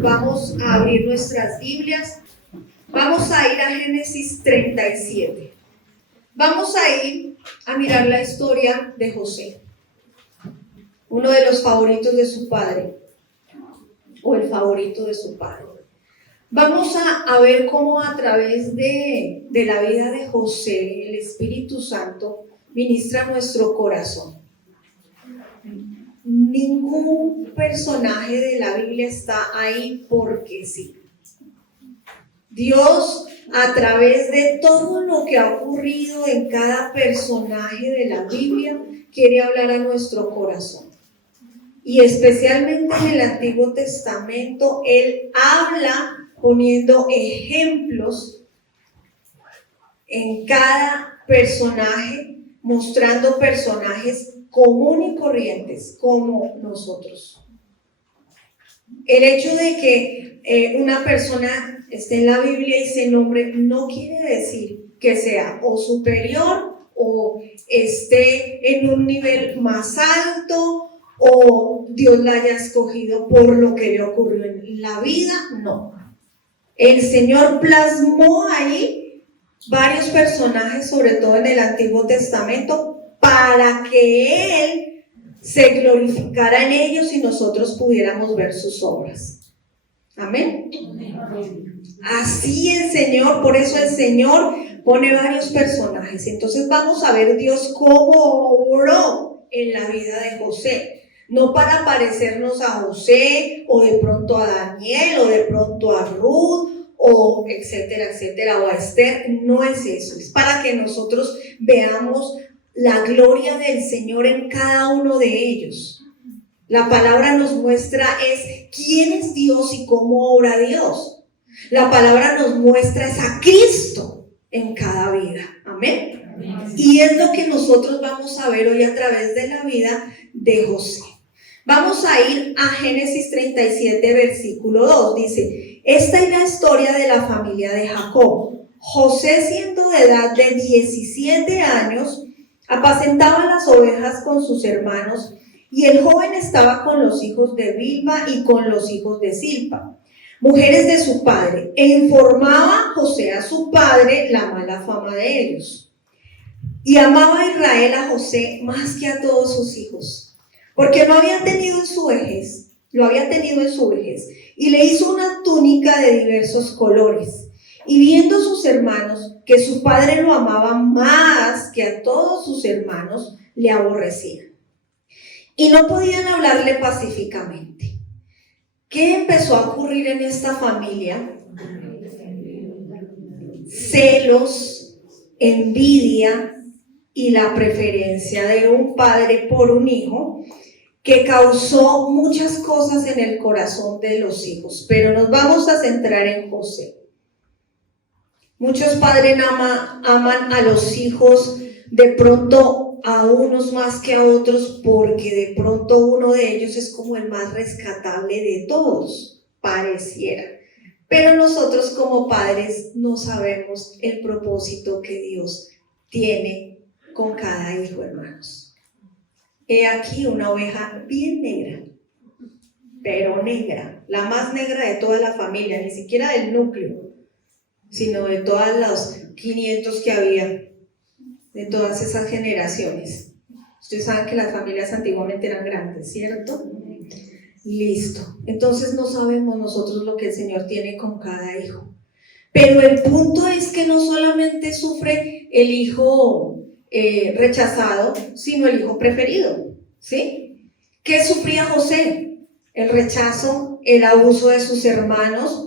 Vamos a abrir nuestras Biblias. Vamos a ir a Génesis 37. Vamos a ir a mirar la historia de José, uno de los favoritos de su padre, o el favorito de su padre. Vamos a ver cómo a través de la vida de José, el Espíritu Santo ministra nuestro corazón. Ningún personaje de la Biblia está ahí porque sí. Dios, a través de todo lo que ha ocurrido en cada personaje de la Biblia, quiere hablar a nuestro corazón. Y especialmente en el Antiguo Testamento, Él habla poniendo ejemplos en cada personaje, mostrando personajes comunes y corrientes como nosotros. El hecho de que una persona esté en la Biblia y se nombre no quiere decir que sea o superior o esté en un nivel más alto o Dios la haya escogido por lo que le ocurrió en la vida. No. El Señor plasmó ahí varios personajes, sobre todo en el Antiguo Testamento, para que Él se glorificara en ellos y nosotros pudiéramos ver sus obras. Amén. Así el Señor, por eso el Señor pone varios personajes. Entonces vamos a ver Dios cómo obró en la vida de José. No para parecernos a José, o de pronto a Daniel, o de pronto a Ruth, o etcétera, etcétera, o a Esther. No es eso, es para que nosotros veamos la gloria del Señor en cada uno de ellos. La palabra nos muestra es quién es Dios y cómo obra Dios. La palabra nos muestra es a Cristo en cada vida. Amén. Y es lo que nosotros vamos a ver hoy a través de la vida de José. Vamos a ir a Génesis 37, versículo 2. Dice: esta es la historia de la familia de Jacob. José, siendo de edad de 17 años, apacentaba las ovejas con sus hermanos, y el joven estaba con los hijos de Bilha y con los hijos de Zilpa, mujeres de su padre, e informaba José a su padre la mala fama de ellos. Y amaba a Israel a José más que a todos sus hijos, porque lo había tenido en su vejez, y le hizo una túnica de diversos colores. Y viendo sus hermanos que su padre lo amaba más que a todos sus hermanos, le aborrecían y no podían hablarle pacíficamente. ¿Qué empezó a ocurrir en esta familia? Celos, envidia y la preferencia de un padre por un hijo, que causó muchas cosas en el corazón de los hijos. Pero nos vamos a centrar en José. Muchos padres aman a los hijos, de pronto a unos más que a otros, porque de pronto uno de ellos es como el más rescatable de todos, pareciera. Pero nosotros como padres no sabemos el propósito que Dios tiene con cada hijo, hermanos. He aquí una oveja bien negra, pero negra, la más negra de toda la familia, ni siquiera del núcleo, sino de todas los 500 que había, de todas esas generaciones. Ustedes saben que las familias antiguamente eran grandes, ¿cierto? Listo. Entonces no sabemos nosotros lo que el Señor tiene con cada hijo. Pero el punto es que no solamente sufre el hijo rechazado, sino el hijo preferido, ¿sí? ¿Qué sufría José? El rechazo, el abuso de sus hermanos,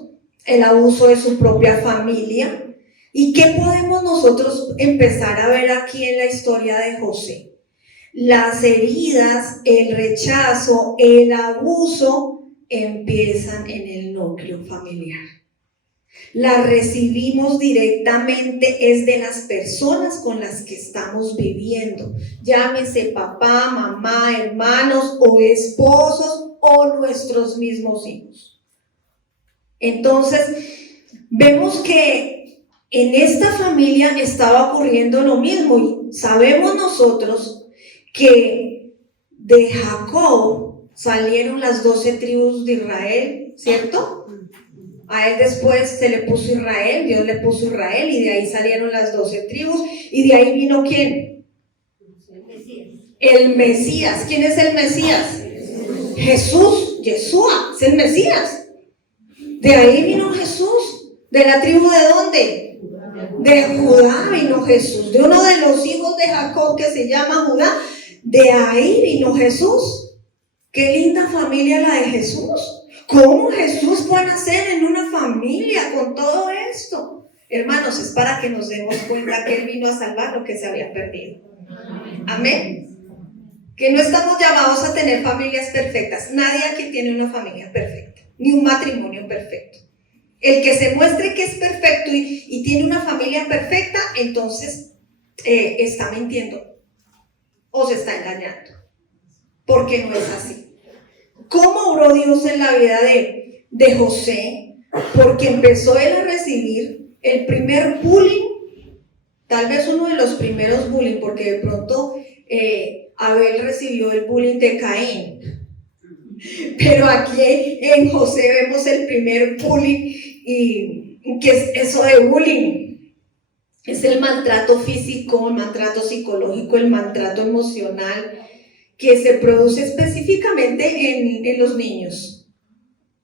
el abuso de su propia familia. ¿Y qué podemos nosotros empezar a ver aquí en la historia de José? Las heridas, el rechazo, el abuso empiezan en el núcleo familiar. La recibimos directamente es de las personas con las que estamos viviendo, llámese papá, mamá, hermanos o esposos o nuestros mismos hijos. Entonces, vemos que en esta familia estaba ocurriendo lo mismo, y sabemos nosotros que de Jacob salieron las 12 tribus de Israel, ¿cierto? A él después se le puso Israel, Dios le puso Israel, y de ahí salieron las 12 tribus, y de ahí vino ¿quién? El Mesías. ¿Quién es el Mesías? Jesús, Yeshua, es el Mesías. De ahí vino Jesús. ¿De la tribu de dónde? De Judá vino Jesús. De uno de los hijos de Jacob que se llama Judá. De ahí vino Jesús. Qué linda familia la de Jesús. ¿Cómo Jesús puede nacer en una familia con todo esto? Hermanos, es para que nos demos cuenta que Él vino a salvar lo que se había perdido. Amén. Que no estamos llamados a tener familias perfectas. Nadie aquí tiene una familia perfecta, ni un matrimonio perfecto. El que se muestre que es perfecto y tiene una familia perfecta, entonces está mintiendo o se está engañando, porque no es así. ¿Cómo obró Dios en la vida de José? Porque empezó él a recibir el primer bullying, tal vez uno de los primeros bullying, porque de pronto Abel recibió el bullying de Caín. Pero aquí en José vemos el primer bullying, y ¿qué es eso de bullying? Es el maltrato físico, el maltrato psicológico, el maltrato emocional, que se produce específicamente en los niños,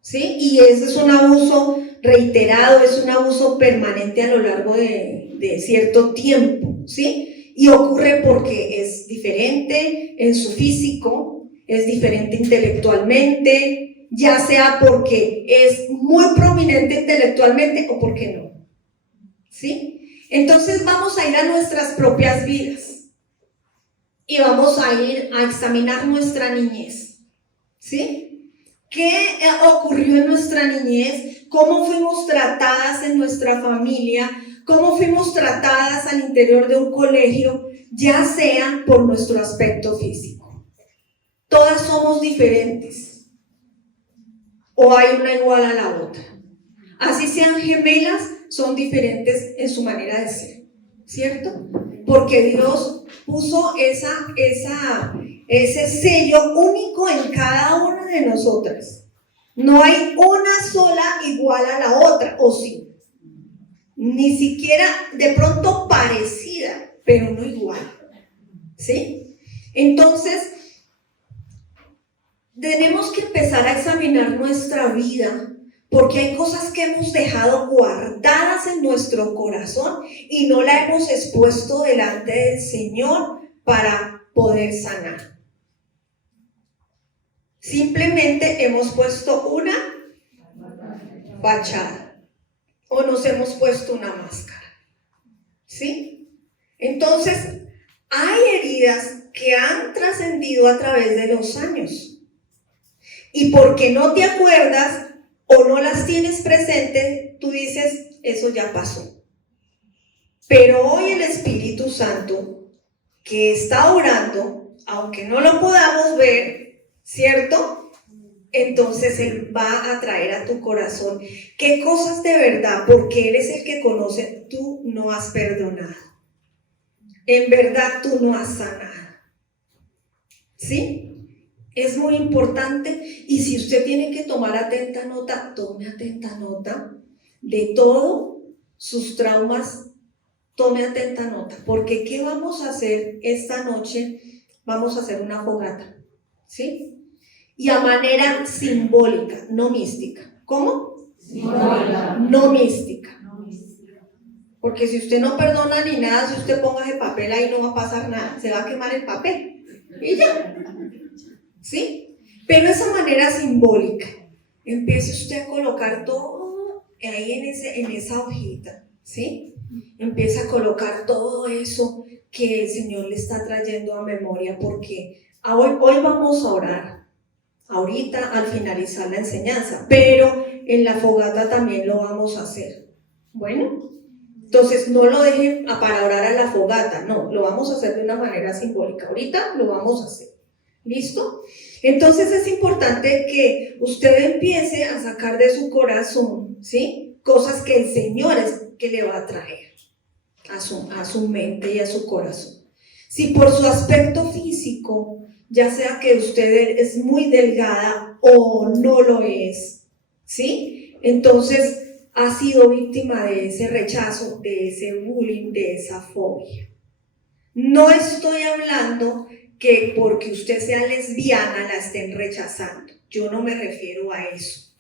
¿sí? Y ese es un abuso reiterado, es un abuso permanente a lo largo de cierto tiempo, ¿sí? Y ocurre porque es diferente en su físico, es diferente intelectualmente, ya sea porque es muy prominente intelectualmente o porque no, ¿sí? Entonces vamos a ir a nuestras propias vidas. Y vamos a ir a examinar nuestra niñez, ¿sí? ¿Qué ocurrió en nuestra niñez? ¿Cómo fuimos tratadas en nuestra familia? ¿Cómo fuimos tratadas al interior de un colegio? Ya sea por nuestro aspecto físico. Todas somos diferentes. ¿O hay una igual a la otra? Así sean gemelas, son diferentes en su manera de ser, ¿cierto? Porque Dios puso ese sello único en cada una de nosotras. No hay una sola igual a la otra, ¿o sí? Ni siquiera de pronto parecida, pero no igual, ¿sí? Entonces, tenemos que empezar a examinar nuestra vida, porque hay cosas que hemos dejado guardadas en nuestro corazón y no la hemos expuesto delante del Señor para poder sanar. Simplemente hemos puesto una fachada o nos hemos puesto una máscara, ¿sí? Entonces, hay heridas que han trascendido a través de los años, y porque no te acuerdas o no las tienes presente, tú dices, eso ya pasó. Pero hoy el Espíritu Santo, que está orando, aunque no lo podamos ver, ¿cierto? Entonces Él va a traer a tu corazón qué cosas de verdad, porque Él es el que conoce, tú no has perdonado. En verdad tú no has sanado. ¿Sí? Es muy importante, y si usted tiene que tomar atenta nota, tome atenta nota de todos sus traumas, tome atenta nota, porque ¿qué vamos a hacer esta noche? Vamos a hacer una fogata, ¿sí? Y a manera simbólica, no mística. ¿Cómo? Simbólica. No mística. Porque si usted no perdona ni nada, si usted ponga ese papel ahí no va a pasar nada, se va a quemar el papel y ya. ¿Sí? Pero esa manera simbólica, empiece usted a colocar todo ahí en esa hojita, ¿sí? Empieza a colocar todo eso que el Señor le está trayendo a memoria, porque hoy vamos a orar, ahorita al finalizar la enseñanza, pero en la fogata también lo vamos a hacer. Bueno, entonces no lo dejen para orar a la fogata, no, lo vamos a hacer de una manera simbólica, ahorita lo vamos a hacer. ¿Listo? Entonces es importante que usted empiece a sacar de su corazón, ¿sí? Cosas que el Señor es que le va a traer a su mente y a su corazón. Si por su aspecto físico ya sea que usted es muy delgada o no lo es, ¿sí? Entonces ha sido víctima de ese rechazo, de ese bullying, de esa fobia. No estoy hablando que porque usted sea lesbiana la estén rechazando. Yo no me refiero a eso.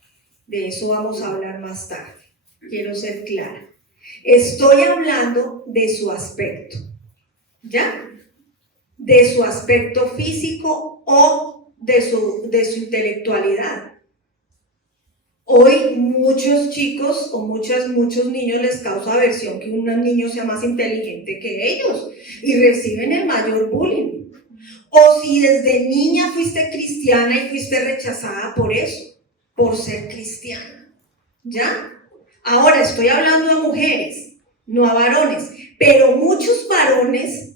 De eso vamos a hablar más tarde. Quiero ser clara. Estoy hablando de su aspecto, ¿ya? De su aspecto físico o de su intelectualidad. Hoy muchos chicos o muchos niños les causa aversión que un niño sea más inteligente que ellos y reciben el mayor bullying. O si desde niña fuiste cristiana y fuiste rechazada por eso, por ser cristiana, ¿ya? Ahora estoy hablando a mujeres, no a varones, pero muchos varones,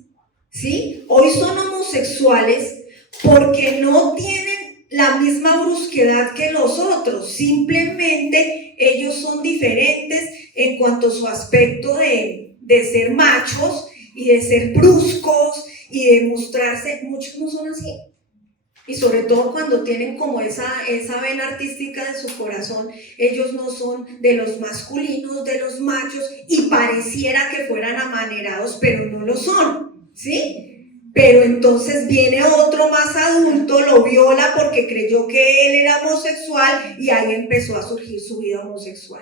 ¿sí? Hoy son homosexuales porque no tienen la misma brusquedad que los otros, simplemente ellos son diferentes en cuanto a su aspecto de ser machos y de ser bruscos y de mostrarse. Muchos no son así, y sobre todo cuando tienen como esa vena artística de su corazón, ellos no son de los masculinos, de los machos, y pareciera que fueran amanerados, pero no lo son, ¿sí? Pero entonces viene otro más adulto, lo viola porque creyó que él era homosexual y ahí empezó a surgir su vida homosexual,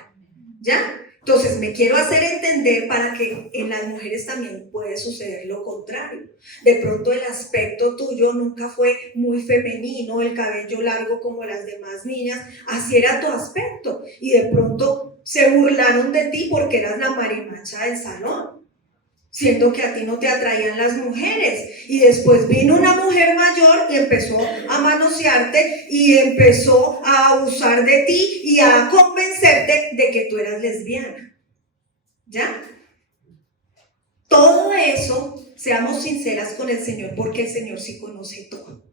¿ya? Entonces me quiero hacer entender para que en las mujeres también puede suceder lo contrario. De pronto el aspecto tuyo nunca fue muy femenino, el cabello largo como las demás niñas, así era tu aspecto, y de pronto se burlaron de ti porque eras la marimacha del salón, siendo que a ti no te atraían las mujeres, y después vino una mujer mayor y empezó a manosearte y empezó a abusar de ti y a convencerte de que tú eras lesbiana, ¿ya? Todo eso, seamos sinceras con el Señor, porque el Señor sí conoce todo.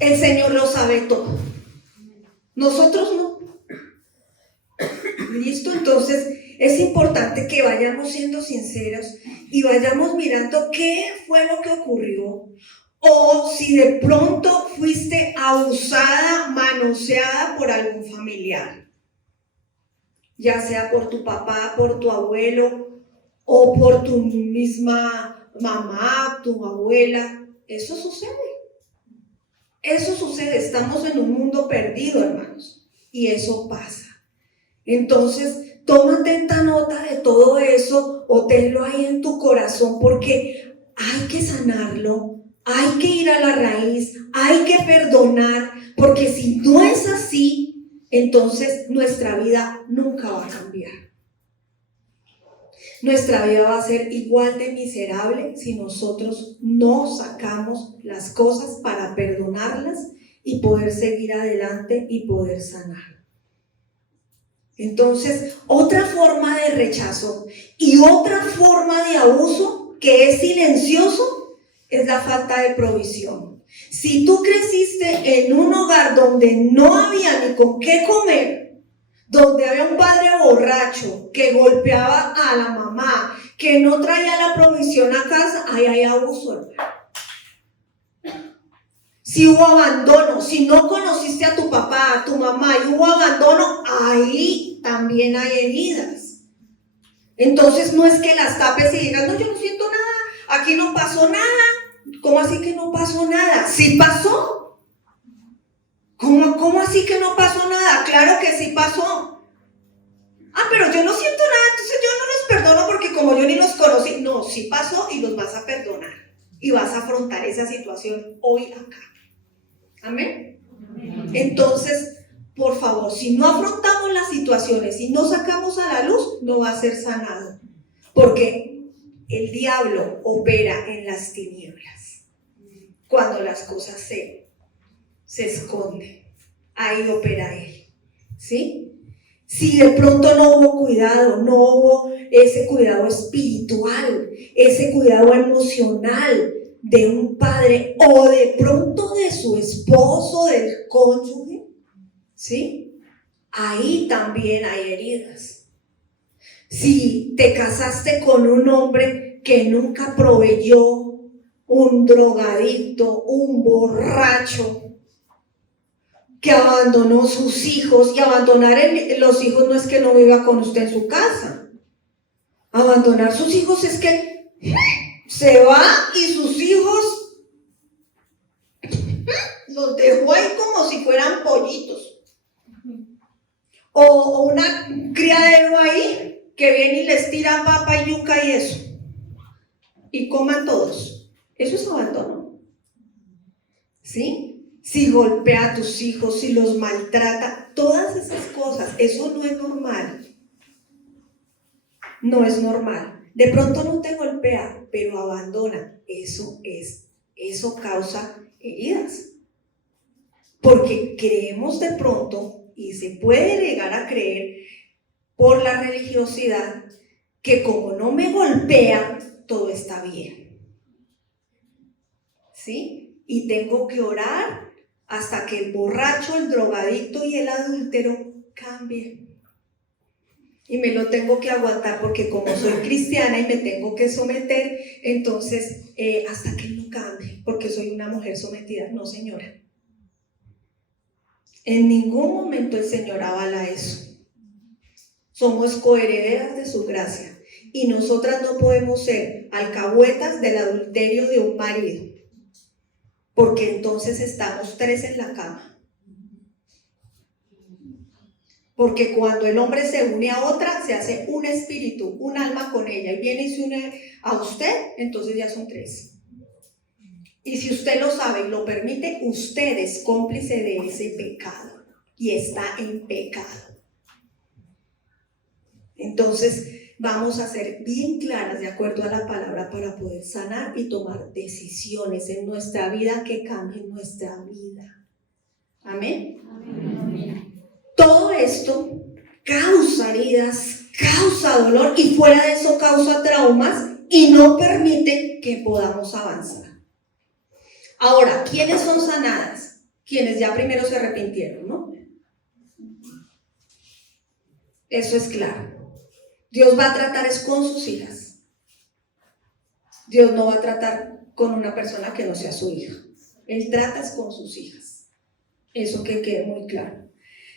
El Señor lo sabe todo. Nosotros no. ¿Listo? Entonces es importante que vayamos siendo sinceros y vayamos mirando qué fue lo que ocurrió, o si de pronto fuiste abusada, manoseada por algún familiar, ya sea por tu papá, por tu abuelo o por tu misma mamá, tu abuela. Eso sucede. Eso sucede. Estamos en un mundo perdido, hermanos, y eso pasa. Entonces, toma atenta nota de todo eso o tenlo ahí en tu corazón, porque hay que sanarlo, hay que ir a la raíz, hay que perdonar, porque si no es así, entonces nuestra vida nunca va a cambiar. Nuestra vida va a ser igual de miserable si nosotros no sacamos las cosas para perdonarlas y poder seguir adelante y poder sanar. Entonces, otra forma de rechazo y otra forma de abuso que es silencioso es la falta de provisión. Si tú creciste en un hogar donde no había ni con qué comer, donde había un padre borracho que golpeaba a la mamá, que no traía la provisión a casa, ahí hay abuso, hermano. Si hubo abandono, si no conociste a tu papá, a tu mamá y hubo abandono, ahí también hay heridas. Entonces no es que las tapes y digas, no, yo no siento nada, aquí no pasó nada. ¿Cómo así que no pasó nada? ¿Sí pasó? ¿Cómo así que no pasó nada? Claro que sí pasó. Ah, pero yo no siento nada, entonces yo no los perdono porque como yo ni los conocí. No, sí pasó y los vas a perdonar. Y vas a afrontar esa situación hoy acá. Amén. Entonces, por favor, si no afrontamos las situaciones y no sacamos a la luz, no va a ser sanado, porque el diablo opera en las tinieblas. Cuando las cosas se esconden, ahí opera él, ¿sí? Si de pronto no hubo cuidado, no hubo ese cuidado espiritual, ese cuidado emocional de un padre o de pronto de su esposo, del cónyuge, ¿sí? Ahí también hay heridas. Si te casaste con un hombre que nunca proveyó, un drogadicto, un borracho, que abandonó sus hijos, y abandonar los hijos no es que no viva con usted en su casa. Abandonar sus hijos es que se va y sus hijos los dejó ahí como si fueran pollitos. O una criadero ahí que viene y les tira papa y yuca y eso. Y coman todos. Eso es abandono. ¿Sí? Si golpea a tus hijos, si los maltrata, todas esas cosas, eso no es normal. No es normal. De pronto no te golpea, pero abandona. Eso causa heridas. Porque creemos de pronto, y se puede llegar a creer por la religiosidad, que como no me golpea, todo está bien. ¿Sí? Y tengo que orar hasta que el borracho, el drogadicto y el adúltero cambien. Y me lo tengo que aguantar porque como soy cristiana y me tengo que someter, entonces hasta que él no cambie, porque soy una mujer sometida. No, señora. En ningún momento el Señor avala eso. Somos coherederas de su gracia y nosotras no podemos ser alcahuetas del adulterio de un marido, porque entonces estamos 3 en la cama. Porque cuando el hombre se une a otra, se hace un espíritu, un alma con ella, y viene y se une a usted, entonces ya son 3. Y si usted lo sabe y lo permite, usted es cómplice de ese pecado y está en pecado. Entonces vamos a ser bien claras de acuerdo a la palabra para poder sanar y tomar decisiones en nuestra vida que cambien nuestra vida. Amén. Amén. Todo esto causa heridas, causa dolor y fuera de eso causa traumas y no permite que podamos avanzar. Ahora, ¿quiénes son sanadas? Quienes ya primero se arrepintieron, ¿no? Eso es claro. Dios va a tratar es con sus hijas. Dios no va a tratar con una persona que no sea su hija. Él trata es con sus hijas. Eso que quede muy claro.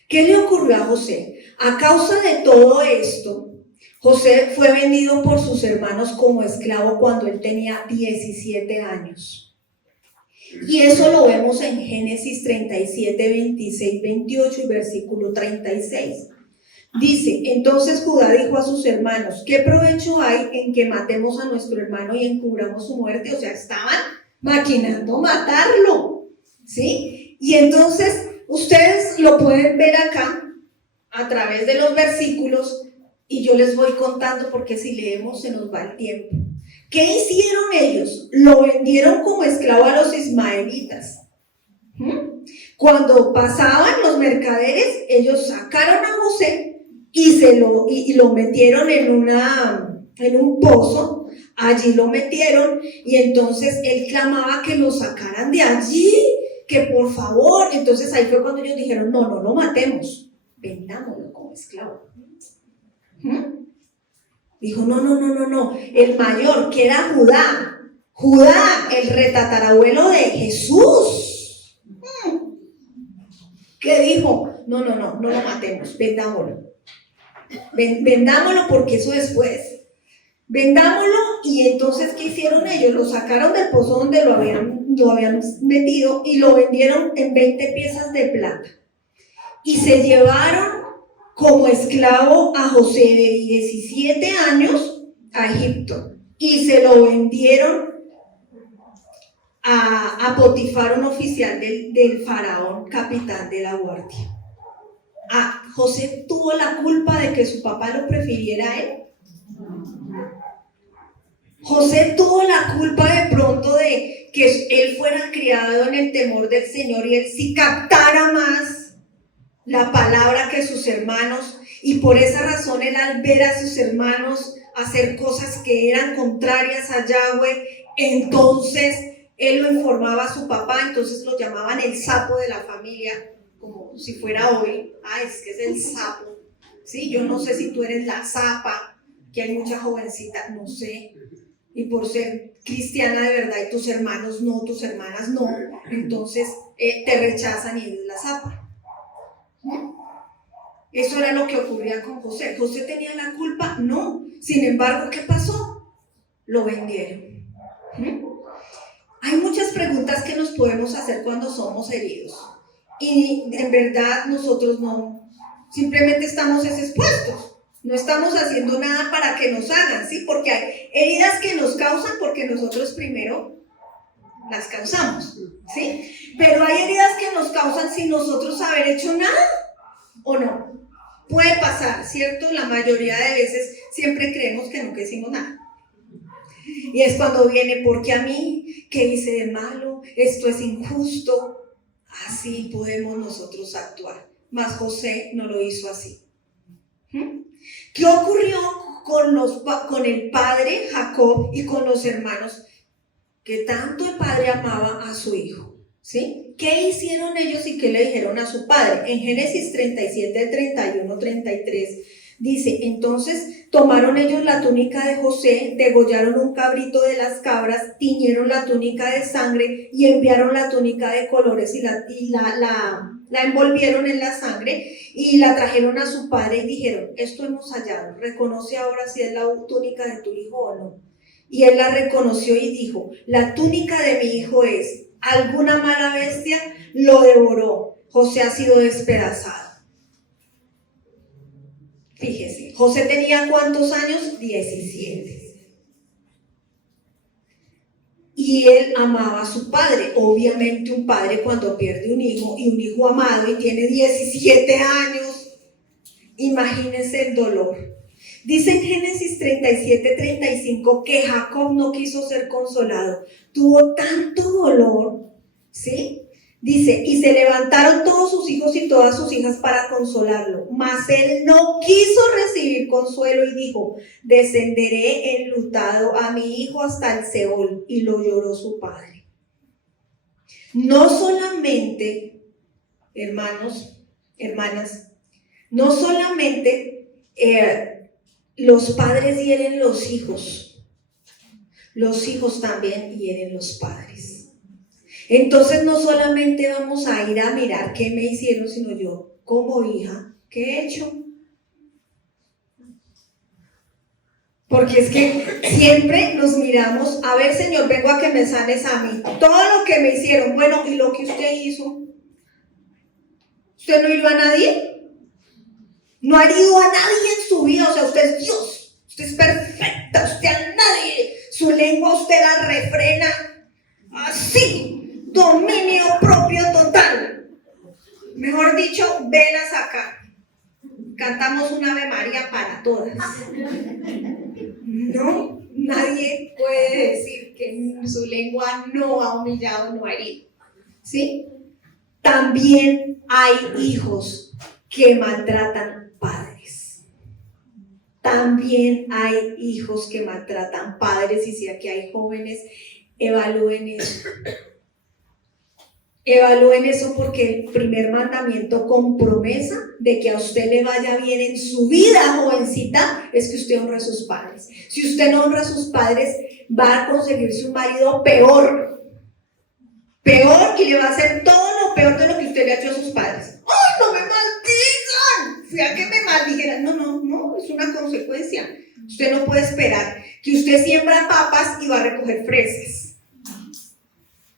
¿Qué le ocurrió a José? A causa de todo esto, José fue vendido por sus hermanos como esclavo cuando él tenía 17 años. Y eso lo vemos en Génesis 37, 26, 28 y versículo 36. Dice, entonces Judá dijo a sus hermanos, ¿qué provecho hay en que matemos a nuestro hermano y encubramos su muerte? O sea, estaban maquinando matarlo, ¿sí? Y entonces ustedes lo pueden ver acá a través de los versículos y yo les voy contando porque si leemos se nos va el tiempo. ¿Qué hicieron ellos? Lo vendieron como esclavo a los ismaelitas. Cuando pasaban los mercaderes, ellos sacaron a José y lo metieron en un pozo. Allí lo metieron y entonces él clamaba que lo sacaran de allí, que por favor. Entonces ahí fue cuando ellos dijeron, no lo matemos, vendámoslo como esclavo. Dijo, no, el mayor, que era Judá, el retatarabuelo de Jesús. ¿Qué dijo? No lo matemos, vendámoslo. Vendámoslo porque eso después. Vendámoslo y entonces ¿qué hicieron ellos? Lo sacaron del pozo donde lo habían metido y lo vendieron en 20 piezas de plata. Y se llevaron como esclavo a José de 17 años a Egipto y se lo vendieron a Potifar, un oficial del faraón, capitán de la guardia. José tuvo la culpa de que su papá lo prefiriera a él. José tuvo la culpa de pronto de que él fuera criado en el temor del Señor y él sí captara más la palabra que sus hermanos, y por esa razón él al ver a sus hermanos hacer cosas que eran contrarias a Yahweh, entonces él lo informaba a su papá, entonces lo llamaban el sapo de la familia, como si fuera hoy, es que es el sapo, ¿sí? Yo no sé si tú eres la zapa, que hay mucha jovencita, no sé. y por ser cristiana de verdad y tus hermanos no, tus hermanas no, entonces te rechazan y eres la zapa. Eso era lo que ocurría con José. ¿José tenía la culpa? No. Sin embargo, ¿qué pasó? Lo vendieron. Hay muchas preguntas que nos podemos hacer cuando somos heridos. Y en verdad nosotros no, simplemente estamos expuestos. No estamos haciendo nada para que nos hagan, ¿sí? Porque hay heridas que nos causan porque nosotros primero las causamos, ¿sí? Pero hay heridas que nos causan sin nosotros haber hecho nada, ¿o no? Puede pasar, ¿cierto? La mayoría de veces siempre creemos que no hicimos nada. Y es cuando viene, porque a mí, ¿qué hice de malo? Esto es injusto. Así podemos nosotros actuar. Mas José no lo hizo así. ¿Qué ocurrió con el padre Jacob y con los hermanos? Que tanto el padre amaba a su hijo, ¿sí? ¿Qué hicieron ellos y qué le dijeron a su padre? En Génesis 37, 31, 33 dice: entonces tomaron ellos la túnica de José, degollaron un cabrito de las cabras, tiñeron la túnica de sangre y enviaron la túnica de colores y la envolvieron en la sangre y la trajeron a su padre y dijeron: esto hemos hallado, reconoce ahora si es la túnica de tu hijo o no. Y él la reconoció y dijo: la túnica de mi hijo es. Alguna mala bestia lo devoró. José ha sido despedazado. Fíjese, José tenía ¿cuántos años? 17. Y él amaba a su padre. Obviamente un padre cuando pierde un hijo y un hijo amado y tiene 17 años, imagínense el dolor. Dice en Génesis 37, 35 que Jacob no quiso ser consolado. Tuvo tanto dolor, ¿sí? Dice: y se levantaron todos sus hijos y todas sus hijas para consolarlo, mas él no quiso recibir consuelo y dijo: descenderé enlutado a mi hijo hasta el Seol. Y lo lloró su padre. No solamente, hermanos, hermanas, no solamente los padres hieren los hijos también hieren los padres. Entonces no solamente vamos a ir a mirar qué me hicieron, sino yo como hija, ¿qué he hecho? Porque es que siempre nos miramos: a ver, Señor, vengo a que me sanes a mí. Todo lo que me hicieron, bueno, ¿y lo que usted hizo? ¿Usted no hirió a nadie? No ha herido a nadie en su vida. O sea, usted es Dios, usted es perfecta, usted a nadie, su lengua usted la refrena así, dominio propio total. Mejor dicho, velas acá, cantamos una Ave María para todas. No, nadie puede decir que su lengua no ha humillado, no ha herido, ¿sí? También hay hijos que maltratan padres. También hay hijos que maltratan padres. Y si aquí hay jóvenes, evalúen eso. Evalúen eso, porque el primer mandamiento con promesa de que a usted le vaya bien en su vida, jovencita, es que usted honre a sus padres. Si usted no honra a sus padres, va a conseguirse un marido peor, y le va a hacer todo lo peor de lo que usted le ha hecho a sus padres. ¡Ay, no me maldigan! Fui a que me maldijeran. No, es una consecuencia. Usted no puede esperar que usted siembra papas y va a recoger fresas.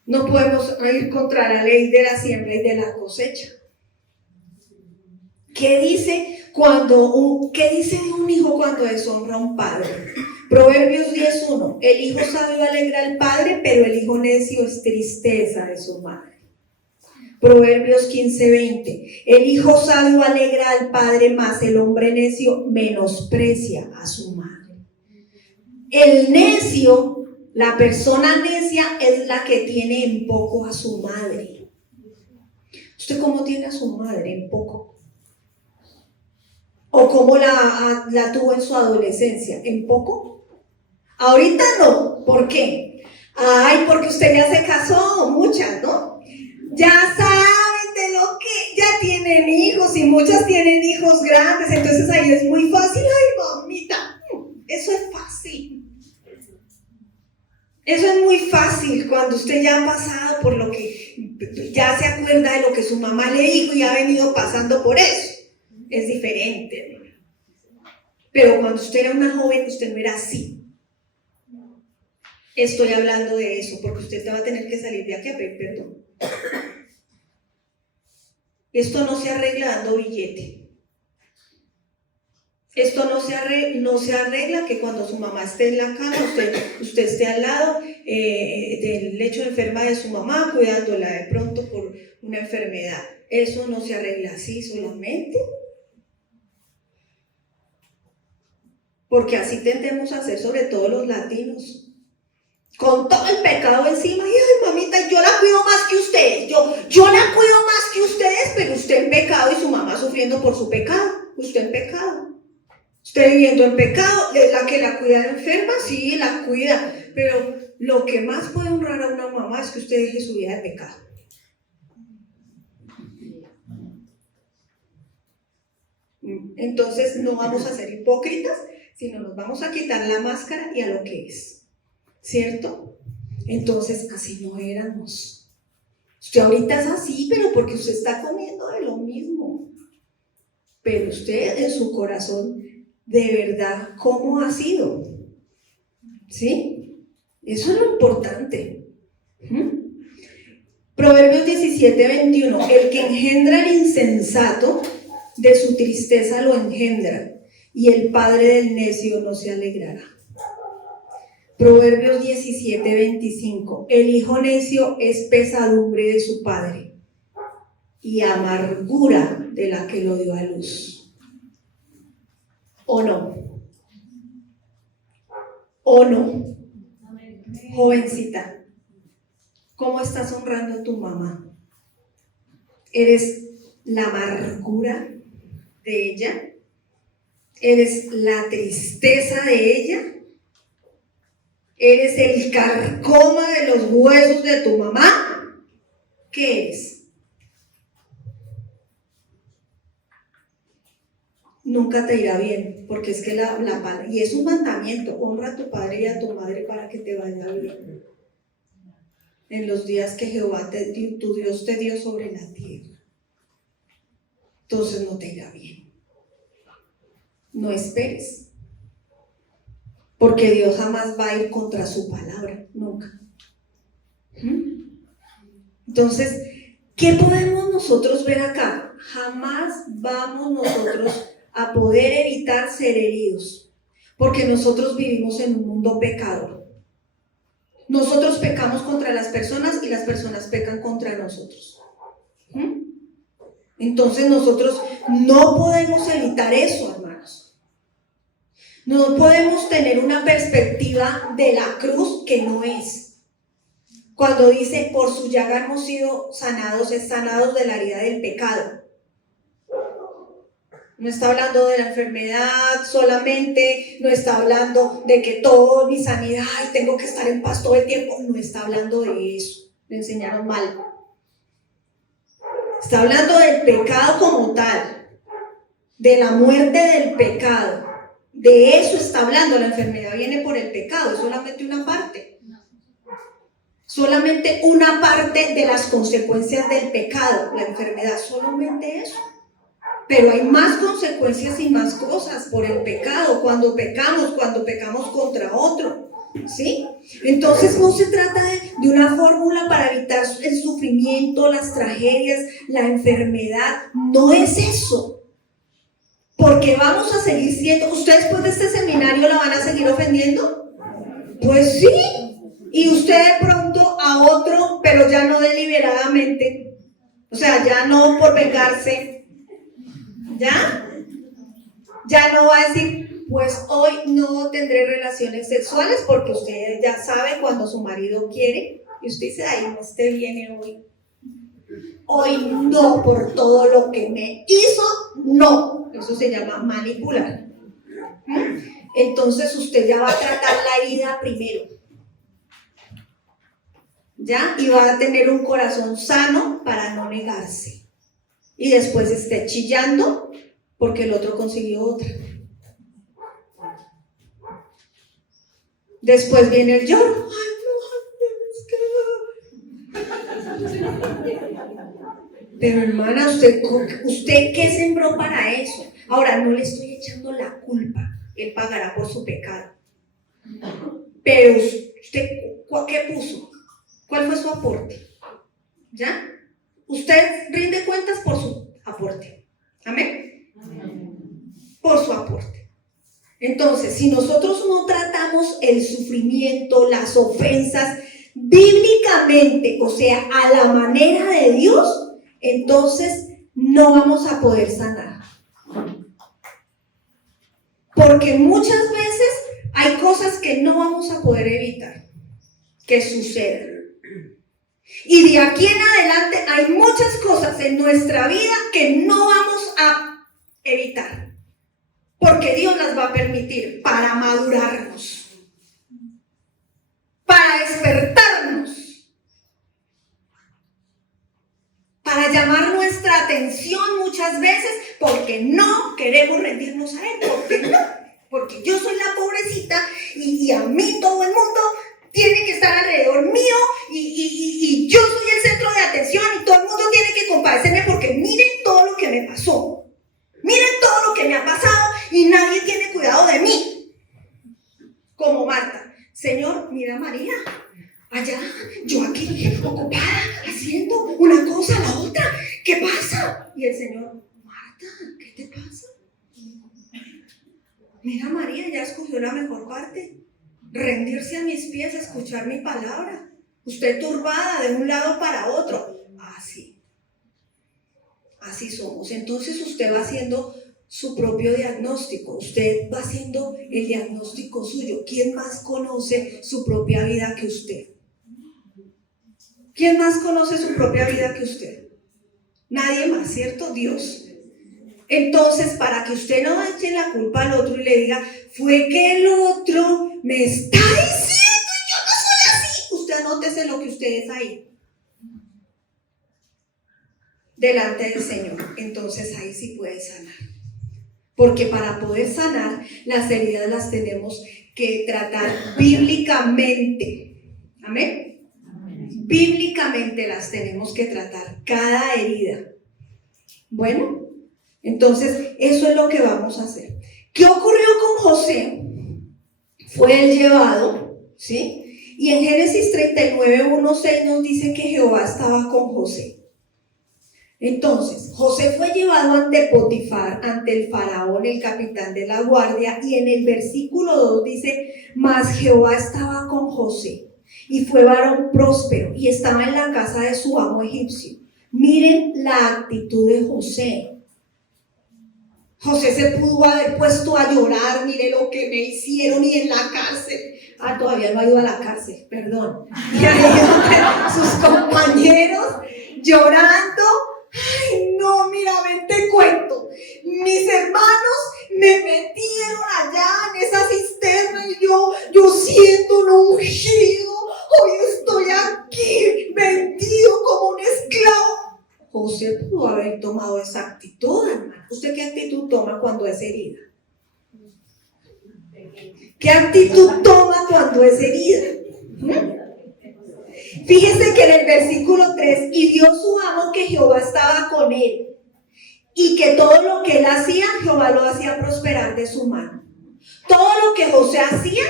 No podemos ir contra la ley de la siembra y de la cosecha. ¿Qué dice de un hijo cuando deshonra a un padre? Proverbios 10:1. El hijo sabio alegra al padre, pero el hijo necio es tristeza de su madre. Proverbios 15:20. El hijo sabio alegra al padre, mas el hombre necio menosprecia a su madre. El necio, la persona necia, es la que tiene en poco a su madre. ¿Usted cómo tiene a su madre en poco? ¿O cómo la tuvo en su adolescencia? ¿En poco? Ahorita no. ¿Por qué? Ay, porque usted ya se casó, muchas, ¿no? Ya saben de lo que ya tienen hijos, y muchas tienen hijos grandes, entonces ahí es muy fácil. Ay, mamita, eso es fácil. Eso es muy fácil cuando usted ya ha pasado por lo que, ya se acuerda de lo que su mamá le dijo y ha venido pasando por eso. Es diferente, ¿no? Pero cuando usted era una joven, usted no era así. Estoy hablando de eso, porque usted te va a tener que salir de aquí a pedir perdón. Esto no se arregla dando billete. Esto no se arregla que cuando su mamá esté en la cama, usted esté al lado del lecho de enferma de su mamá, cuidándola de pronto por una enfermedad. Eso no se arregla así solamente. Porque así tendemos a hacer, sobre todo los latinos. Con todo el pecado encima, y ay mamita, yo la cuido más que ustedes, yo la cuido más que ustedes, pero usted en pecado y su mamá sufriendo por su pecado, usted en pecado. Usted viviendo en pecado, es la que la cuida de enferma, sí, la cuida, pero lo que más puede honrar a una mamá es que usted deje su vida de pecado. Entonces no vamos a ser hipócritas, sino nos vamos a quitar la máscara y a lo que es, ¿cierto? Entonces así no éramos. Usted ahorita es así, pero porque usted está comiendo de lo mismo. Pero usted en su corazón, de verdad, ¿cómo ha sido? ¿Sí? Eso es lo importante. Proverbios 17:21. El que engendra al insensato, de su tristeza lo engendra, y el padre del necio no se alegrará. Proverbios 17:25. El hijo necio es pesadumbre de su padre, y amargura de la que lo dio a luz. ¿O no? ¿O no? Jovencita, ¿cómo estás honrando a tu mamá? ¿Eres la amargura de ella? ¿Eres la tristeza de ella? ¿Eres el carcoma de los huesos de tu mamá? ¿Qué eres? Nunca te irá bien, porque es que y es un mandamiento: honra a tu padre y a tu madre para que te vaya bien en los días que Jehová tu Dios te dio sobre la tierra. Entonces no te irá bien. No esperes, porque Dios jamás va a ir contra su palabra, nunca. Entonces, ¿qué podemos nosotros ver acá? Jamás vamos nosotros a poder evitar ser heridos, porque nosotros vivimos en un mundo pecador. Nosotros pecamos contra las personas y las personas pecan contra nosotros. Entonces nosotros no podemos evitar eso, hermanos. No podemos tener una perspectiva de la cruz que no es. Cuando dice, por su llaga hemos sido sanados, es sanados de la herida del pecado. No está hablando de la enfermedad solamente, no está hablando de que toda mi sanidad, tengo que estar en paz todo el tiempo. No está hablando de eso, le enseñaron mal. Está hablando del pecado como tal, de la muerte del pecado. De eso está hablando. La enfermedad viene por el pecado, es solamente una parte. Solamente una parte de las consecuencias del pecado, la enfermedad, solamente eso. Pero hay más consecuencias y más cosas por el pecado, cuando pecamos contra otro, ¿sí? Entonces no se trata de una fórmula para evitar el sufrimiento, las tragedias, la enfermedad, no es eso. Porque vamos a seguir siendo, ¿ustedes después de este seminario la van a seguir ofendiendo? Pues sí, y usted de pronto a otro, pero ya no deliberadamente, o sea, ya no por vengarse. Ya no va a decir, pues hoy no tendré relaciones sexuales, porque usted ya sabe cuando su marido quiere, y usted dice, ay, no, este viene hoy. Hoy no, por todo lo que me hizo, no. Eso se llama manipular. Entonces usted ya va a tratar la herida primero. ¿Ya? Y va a tener un corazón sano para no negarse. Y después esté chillando porque el otro consiguió otra. Después viene el lloro. Ay, Pero hermana, ¿usted qué sembró para eso? Ahora, no le estoy echando la culpa. Él pagará por su pecado. Pero usted, ¿qué puso? ¿Cuál fue su aporte? ¿Ya? Usted rinde cuentas por su aporte. ¿Amén? Por su aporte. Entonces, si nosotros no tratamos el sufrimiento, las ofensas, bíblicamente, o sea, a la manera de Dios, entonces no vamos a poder sanar. Porque muchas veces hay cosas que no vamos a poder evitar que sucedan. Y de aquí en adelante hay muchas cosas en nuestra vida que no vamos a evitar. Porque Dios las va a permitir para madurarnos, para despertarnos, para llamar nuestra atención muchas veces, porque no queremos rendirnos a Él, porque yo soy la pobrecita y a mí todo el mundo tiene que estar alrededor mío y yo soy el centro de atención y todo el mundo tiene que compadecerme porque miren todo lo que me pasó, miren todo lo que me ha pasado y nadie tiene cuidado de mí. Como Marta, Señor, mira a María, allá, yo aquí ocupada, haciendo una cosa a la otra, ¿qué pasa? Y el Señor, Marta, ¿qué te pasa? Mira, María ya escogió la mejor parte, rendirse a mis pies, escuchar mi palabra. Usted turbada de un lado para otro. Así somos. Entonces usted va haciendo su propio diagnóstico, usted va haciendo el diagnóstico suyo. ¿Quién más conoce su propia vida que usted? ¿Quién más conoce su propia vida que usted? Nadie más, ¿cierto? Dios. Entonces, para que usted no eche la culpa al otro y le diga, fue que el otro me está diciendo y yo no soy así. Usted anótese lo que usted es ahí, delante del Señor. Entonces ahí sí puede sanar. Porque para poder sanar, las heridas las tenemos que tratar bíblicamente. ¿Amén? Bíblicamente las tenemos que tratar, cada herida. Bueno, entonces eso es lo que vamos a hacer. ¿Qué ocurrió con José? Fue él llevado, ¿sí? Y en Génesis 39:1-6 nos dice que Jehová estaba con José. Entonces, José fue llevado ante Potifar, ante el faraón, el capitán de la guardia, y en el versículo 2 dice, mas Jehová estaba con José, y fue varón próspero, y estaba en la casa de su amo egipcio. Miren la actitud de José. José se pudo haber puesto a llorar, mire lo que me hicieron, y en la cárcel. Todavía no ha ido a la cárcel, perdón. Y ahí sus compañeros llorando. Ay, no, mira, ven, te cuento. Mis hermanos me metieron allá en esa cisterna y yo siento un ungido. Hoy estoy aquí, vendido como un esclavo. José pudo haber tomado esa actitud, hermano. ¿Usted qué actitud toma cuando es herida? ¿Qué actitud toma cuando es herida? Fíjese que en el versículo 3, y vio su amo que Jehová estaba con él, y que todo lo que él hacía, Jehová lo hacía prosperar de su mano. Todo lo que José hacía,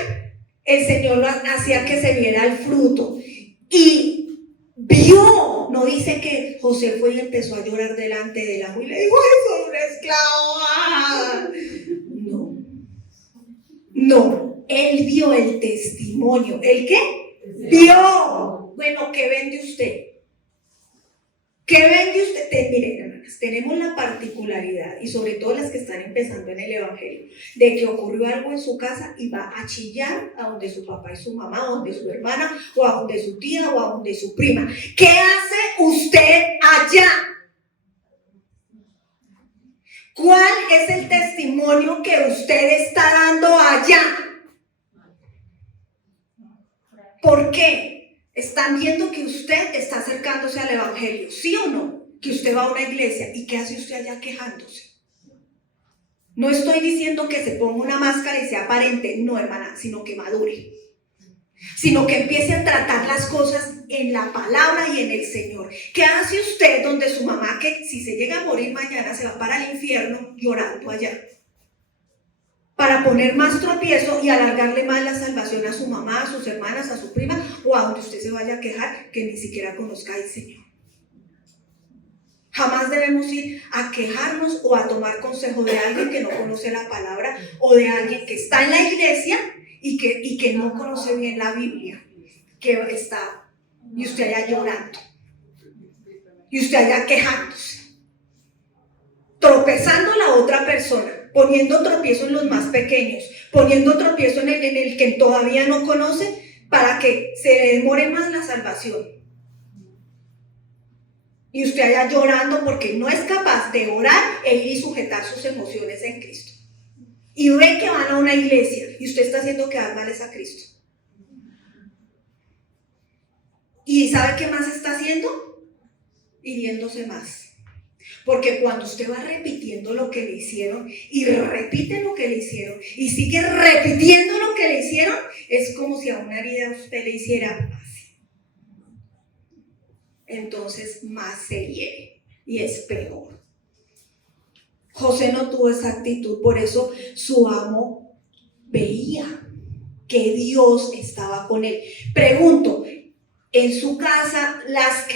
el Señor lo hacía que se viera el fruto. Y vio, no dice que José fue y empezó a llorar delante del amo y le dijo, soy un esclavo. No, él vio el testimonio. ¿El qué? Vio. Bueno, ¿qué vende usted? ¿Qué vende usted? Miren, hermanas, tenemos la particularidad, y sobre todo las que están empezando en el Evangelio, de que ocurrió algo en su casa y va a chillar a donde su papá y su mamá, a donde su hermana, o a donde su tía, o a donde su prima. ¿Qué hace usted allá? ¿Cuál es el testimonio que usted está dando allá? ¿Por qué? Están viendo que usted está acercándose al Evangelio, ¿sí o no? Que usted va a una iglesia, ¿y qué hace usted allá quejándose? No estoy diciendo que se ponga una máscara y sea aparente, no, hermana, sino que madure. sino que empiece a tratar las cosas en la palabra y en el Señor. ¿Qué hace usted donde su mamá, que si se llega a morir mañana, se va para el infierno llorando allá? Para poner más tropiezo y alargarle más la salvación a su mamá, a sus hermanas, a su prima, o a donde usted se vaya a quejar, que ni siquiera conozca al Señor. Jamás debemos ir a quejarnos o a tomar consejo de alguien que no conoce la palabra, o de alguien que está en la iglesia y que no conoce bien la Biblia, que está, y usted allá llorando, y usted allá quejándose, tropezando a la otra persona, poniendo tropiezo en los más pequeños, poniendo tropiezo en el que todavía no conoce, para que se le demore más la salvación. Y usted allá llorando porque no es capaz de orar e ir y sujetar sus emociones en Cristo. Y ve que van a una iglesia y usted está haciendo quedar mal a Cristo. ¿Y sabe qué más está haciendo? Hiriéndose más. Porque cuando usted va repitiendo lo que le hicieron y repite lo que le hicieron y sigue repitiendo lo que le hicieron, es como si a una herida usted le hiciera así. Entonces más se hiere y es peor. José no tuvo esa actitud, por eso su amo veía que Dios estaba con él. Pregunto, en su casa, las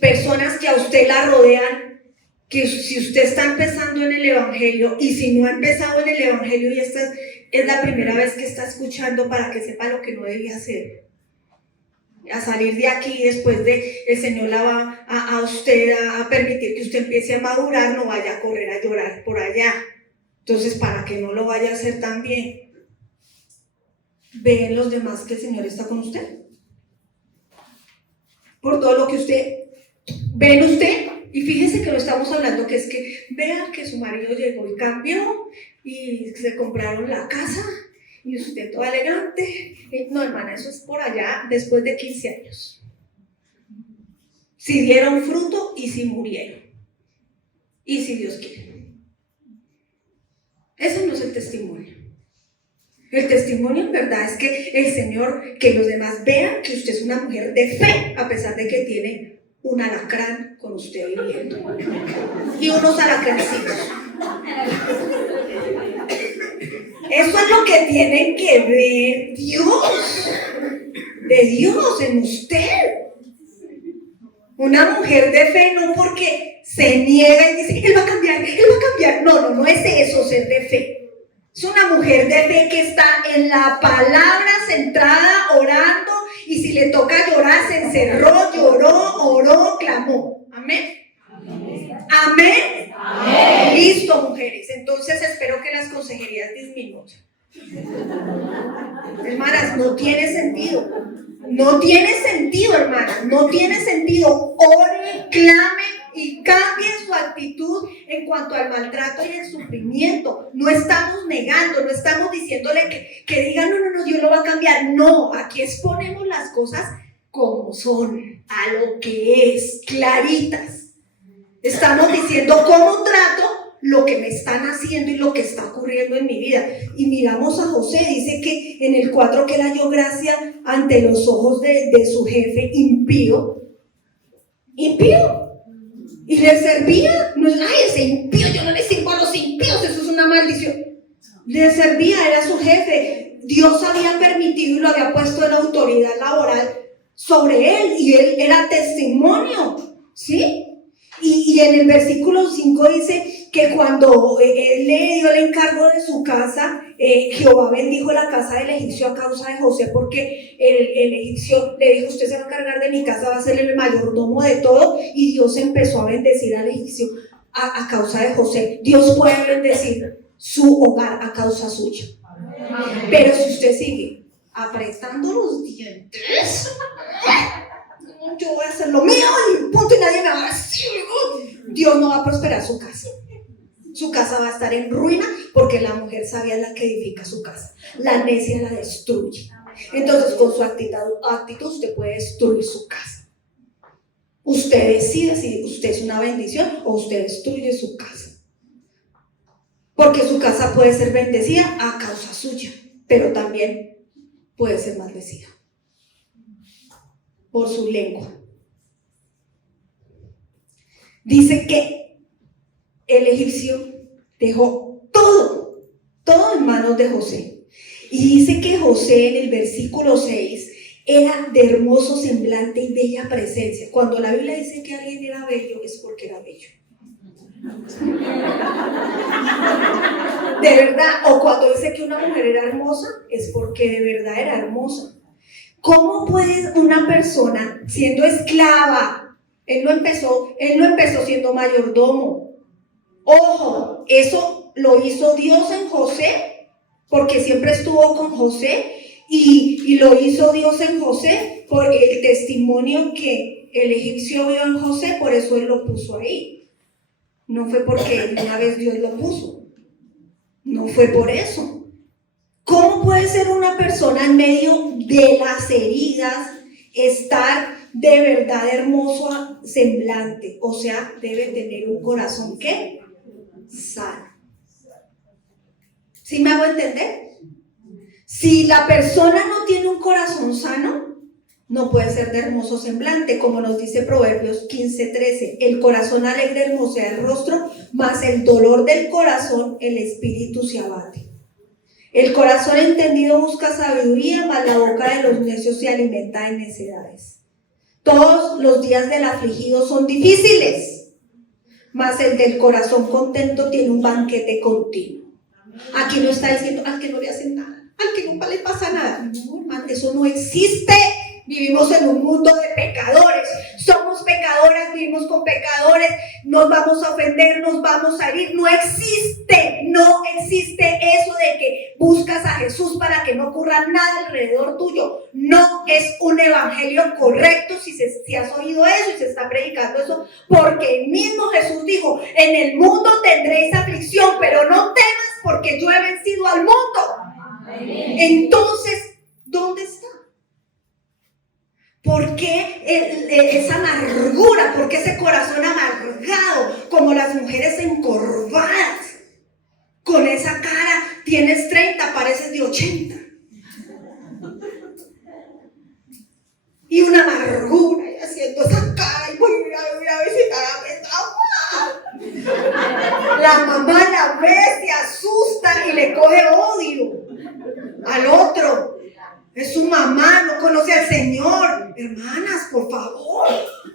personas que a usted la rodean, que si usted está empezando en el Evangelio y si no ha empezado en el Evangelio y esta es la primera vez que está escuchando, para que sepa lo que no debía hacer, a salir de aquí después de el Señor la va a usted a permitir que usted empiece a madurar, no vaya a correr a llorar por allá. Entonces, para que no lo vaya a hacer también, ¿ven los demás que el Señor está con usted? Por todo lo que usted ve en usted. Y fíjese que no estamos hablando que es que vean que su marido llegó y cambió y se compraron la casa y usted todo elegante. No, hermana, eso es por allá después de 15 años. Si dieron fruto y si murieron. Y si Dios quiere. Ese no es el testimonio. El testimonio en verdad es que el Señor, que los demás vean que usted es una mujer de fe, a pesar de que tiene un alacrán con usted viviendo. Y unos alacrancitos. Eso es lo que tiene que ver Dios, de Dios en usted. Una mujer de fe, no porque se niega y dice, él va a cambiar, él va a cambiar. No es eso ser de fe. Es una mujer de fe que está en la palabra centrada, orando, y si le toca llorar, se encerró, lloró, oró, clamó. Amén. Amén. Amén. Listo, mujeres. Entonces espero que las consejerías disminuyan. Hermanas, no tiene sentido. No tiene sentido, hermanas. No tiene sentido. Ore, clame y cambien su actitud en cuanto al maltrato y el sufrimiento. No estamos negando, no estamos diciéndole que digan, no, Dios lo va a cambiar. No, aquí exponemos las cosas como son, a lo que es, claritas. Estamos diciendo cómo trato lo que me están haciendo y lo que está ocurriendo en mi vida. Y miramos a José, dice que en el 4 que él halló gracia ante los ojos de su jefe impío. Y le servía, no es, ese impío, yo no le sirvo a los impíos, eso es una maldición. Le servía, era su jefe. Dios había permitido y lo había puesto en autoridad laboral sobre él, y él era testimonio, ¿sí? Y en el versículo 5 dice que cuando él le dio el encargo de su casa, Jehová bendijo la casa del egipcio a causa de José, porque el egipcio le dijo, usted se va a encargar de mi casa, va a ser el mayordomo de todo, y Dios empezó a bendecir al egipcio a causa de José. Dios puede bendecir su hogar a causa suya. Pero si usted sigue apretando los dientes, yo voy a hacer lo mío y punto, y nadie me va a decir, Dios no va a prosperar su casa. Su casa va a estar en ruina, porque la mujer sabia es la que edifica su casa. La necia la destruye. Entonces, con su actitud usted puede destruir su casa. Usted decide si usted es una bendición o usted destruye su casa. Porque su casa puede ser bendecida a causa suya, pero también puede ser maldecida. por su lengua. Dice que el egipcio dejó todo en manos de José. Y dice que José en el versículo 6 era de hermoso semblante y bella presencia. Cuando la Biblia dice que alguien era bello, es porque era bello. De verdad, o cuando dice que una mujer era hermosa, es porque de verdad era hermosa. ¿Cómo puede una persona siendo esclava? Él no empezó siendo mayordomo. Ojo, eso lo hizo Dios en José, porque siempre estuvo con José, y lo hizo Dios en José por el testimonio que el egipcio vio en José, por eso él lo puso ahí. No fue porque una vez Dios lo puso, no fue por eso. ¿Cómo puede ser una persona en medio de las heridas estar de verdad hermoso semblante? O sea, debe tener un corazón ¿qué? Sano. ¿Sí me hago entender? Si la persona no tiene un corazón sano, no puede ser de hermoso semblante, como nos dice Proverbios 15:13. El corazón alegre hermosea el rostro, mas el dolor del corazón, el espíritu se abate. El corazón entendido busca sabiduría, mas la boca de los necios se alimenta de necedades. Todos los días del afligido son difíciles, mas el del corazón contento tiene un banquete continuo. Aquí no está diciendo al que no le hacen nada, al que nunca le pasa nada. No, hermano, eso no existe. Vivimos en un mundo de pecadores, somos pecadoras, vivimos con pecadores, nos vamos a ofender, nos vamos a herir. No existe eso de que buscas a Jesús para que no ocurra nada alrededor tuyo. No es un evangelio correcto si has oído eso y se está predicando eso, porque el mismo Jesús dijo: en el mundo tendréis aflicción, pero no temas porque yo he vencido al mundo. Entonces, ¿dónde está? ¿Por qué esa amargura? ¿Por qué ese corazón amargado? Como las mujeres encorvadas. Con esa cara, tienes 30, pareces de 80. Y una amargura, y haciendo esa cara, y voy a visitar a mi mamá. La mamá la ve, se asusta y le coge odio al otro. Es su mamá, no conoce al Señor. Hermanas, por favor.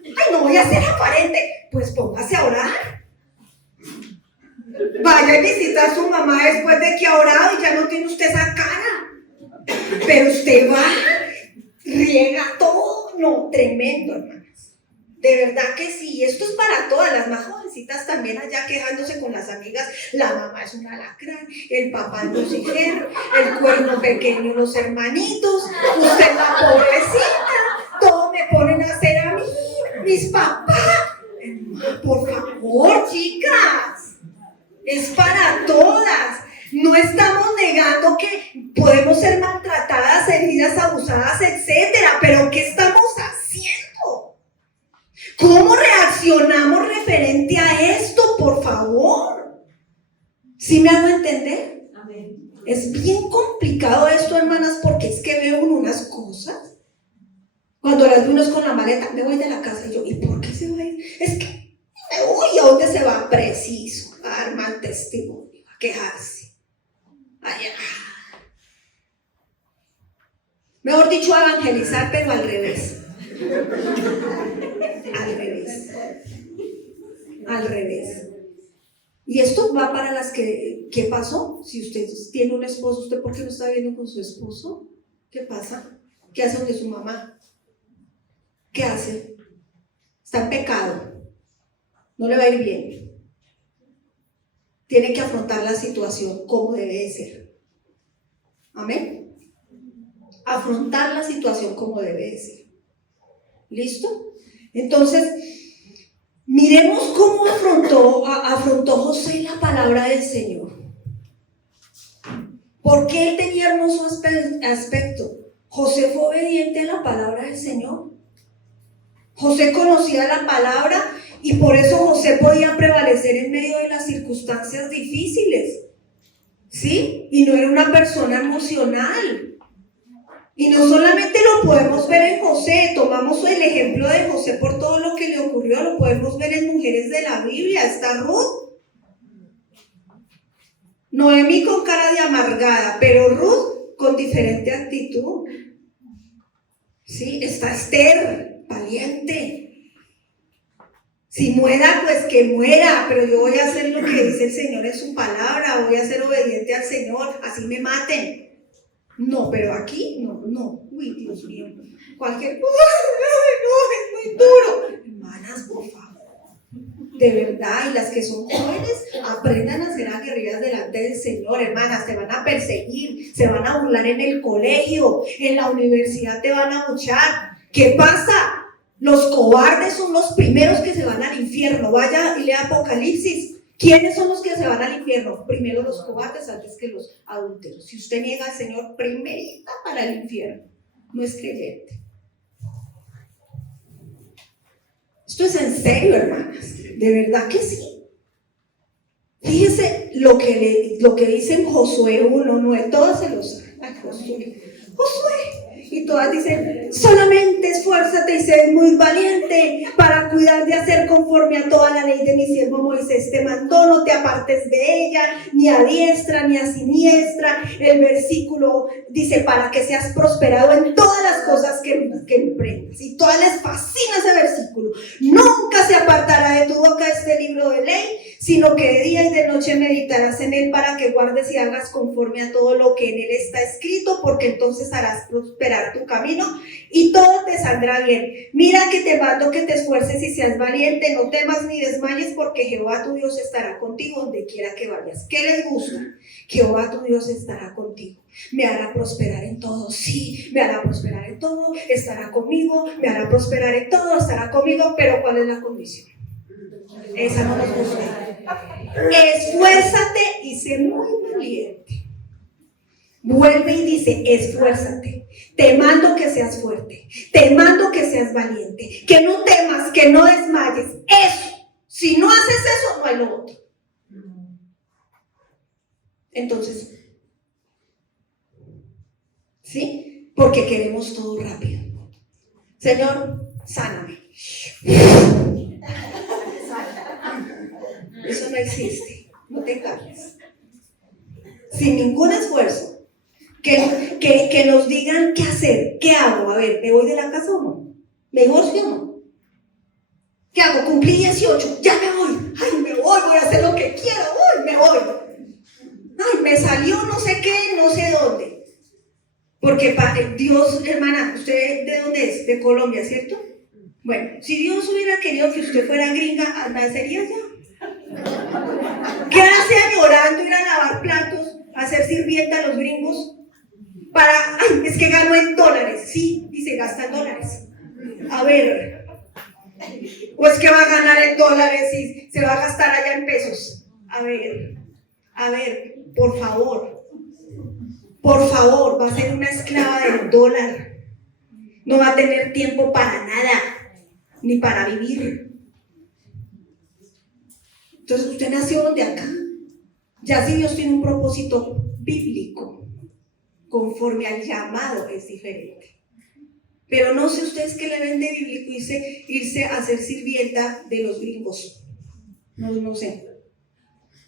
Ay, no voy a ser aparente. Pues póngase a orar. Vaya y visita a su mamá después de que ha orado y ya no tiene usted esa cara. Pero usted va, riega todo. No, tremendo, hermanas. De verdad que sí. Esto es para todas las más jovencitas también allá quejándose con las amigas. La mamá es una alacrán, el papá es lucifer, el cuerno pequeño los hermanitos, usted la pobrecita, todo me ponen a hacer a mí, mis papás. Por favor, chicas, es para todas. No estamos negando que podemos ser maltratadas, heridas, abusadas, etcétera, pero ¿qué estamos haciendo? ¿Cómo reaccionamos referente a esto, por favor? ¿Sí me hago entender? Amén. Es bien complicado esto, hermanas, porque es que veo unas cosas. Cuando las ve uno con la maleta, me voy de la casa y yo, ¿y por qué se va a ir? Es que me voy. ¿A dónde se va? Preciso, a dar mal testimonio, a quejarse. Allá. Mejor dicho, a evangelizar, pero al revés. Al revés. Y esto va para las que, ¿qué pasó? Si usted tiene un esposo, ¿usted por qué no está viviendo con su esposo? ¿Qué pasa? ¿Qué hace donde su mamá? ¿Qué hace? Está en pecado. No le va a ir bien. Tiene que afrontar la situación como debe de ser. Amén. Afrontar la situación como debe de ser. ¿Listo? Entonces, miremos cómo afrontó José la palabra del Señor. ¿Por qué él tenía hermoso aspecto? José fue obediente a la palabra del Señor. José conocía la palabra y por eso José podía prevalecer en medio de las circunstancias difíciles. ¿Sí? Y no era una persona emocional. Y no solamente lo podemos ver en José, tomamos el ejemplo de José por todo lo que le ocurrió, lo podemos ver en mujeres de la Biblia. Está Ruth, Noemí con cara de amargada, pero Ruth con diferente actitud. Sí, está Esther, valiente. Si muera, pues que muera, pero yo voy a hacer lo que dice el Señor en su palabra, voy a ser obediente al Señor, así me maten. No, pero aquí, no, uy, Dios mío, cualquier cosa, no, es muy duro. Hermanas, por favor, de verdad, y las que son jóvenes, aprendan a ser aguerridas delante del Señor, hermanas, te van a perseguir, se van a burlar en el colegio, en la universidad te van a abuchar. ¿Qué pasa? Los cobardes son los primeros que se van al infierno. Vaya y lea Apocalipsis. ¿Quiénes son los que se van al infierno? Primero los cobardes antes que los adúlteros. Si usted niega al Señor, primerita para el infierno. No es creyente. Esto es en serio, hermanas. De verdad que sí. Fíjese lo que dice en Josué 1:9. Todas se lo saben. Josué. Y todas dicen, solamente esfuérzate y sé muy valiente para cuidar de hacer conforme a toda la ley de mi siervo Moisés te mandó, no te apartes de ella, ni a diestra ni a siniestra. El versículo dice, para que seas prosperado en todas las cosas que emprendas. Y todas les fascina ese versículo. Nunca se apartará de tu boca este libro de ley, sino que de día y de noche meditarás en él para que guardes y hagas conforme a todo lo que en él está escrito, porque entonces harás prosperar tu camino y todo te saldrá bien. Mira que te mando que te esfuerces y seas valiente, no temas ni desmayes, porque Jehová tu Dios estará contigo donde quiera que vayas. ¿Qué les gusta? Jehová tu Dios estará contigo. Me hará prosperar en todo, sí, me hará prosperar en todo, estará conmigo, me hará prosperar en todo, estará conmigo, pero ¿cuál es la condición? Esa no nos gusta. Esfuérzate y sé muy valiente. Vuelve y dice, esfuérzate, te mando que seas fuerte, te mando que seas valiente, que no temas, que no desmayes. Eso, si no haces eso, no hay lo otro. Entonces, ¿sí? Porque queremos todo rápido. Señor, sáname. Eso no existe, no te engañes. Sin ningún esfuerzo. Que nos digan qué hacer, qué hago. A ver, ¿me voy de la casa o no? ¿Me divorcio o no? ¿Qué hago? Cumplí 18, ya me voy. Ay, me voy a hacer lo que quiero, me voy. Ay, me salió no sé qué, no sé dónde. Porque Dios, hermana, ¿usted de dónde es? De Colombia, ¿cierto? Bueno, si Dios hubiera querido que usted fuera gringa, nacería ya. ¿Qué hace llorando, ir a lavar platos, a ser sirvienta a los gringos? Ay, es que ganó en dólares, sí, y se gasta en dólares. A ver, o es que va a ganar en dólares y se va a gastar allá en pesos. A ver, por favor, va a ser una esclava del dólar. No va a tener tiempo para nada, ni para vivir. Entonces usted nació de acá. Ya si Dios tiene un propósito bíblico, conforme al llamado, es diferente. Pero no sé ustedes qué le ven de bíblico irse a ser sirvienta de los gringos. No sé.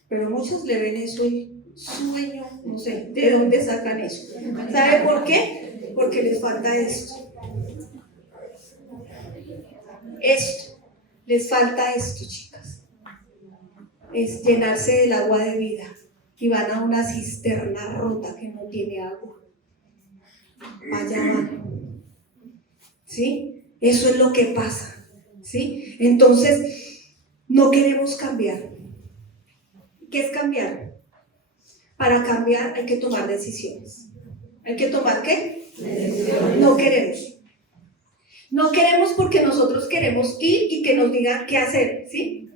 Pero muchos le ven eso y sueño, no sé, ¿de dónde sacan eso? ¿Sabe por qué? Porque les falta esto. Les falta esto, chicas. Es llenarse del agua de vida. Y van a una cisterna rota que no tiene agua. Allá van. ¿Sí? Eso es lo que pasa. ¿Sí? Entonces, no queremos cambiar. ¿Qué es cambiar? Para cambiar hay que tomar decisiones. ¿Hay que tomar qué? No queremos. No queremos porque nosotros queremos ir y que nos digan qué hacer, ¿sí?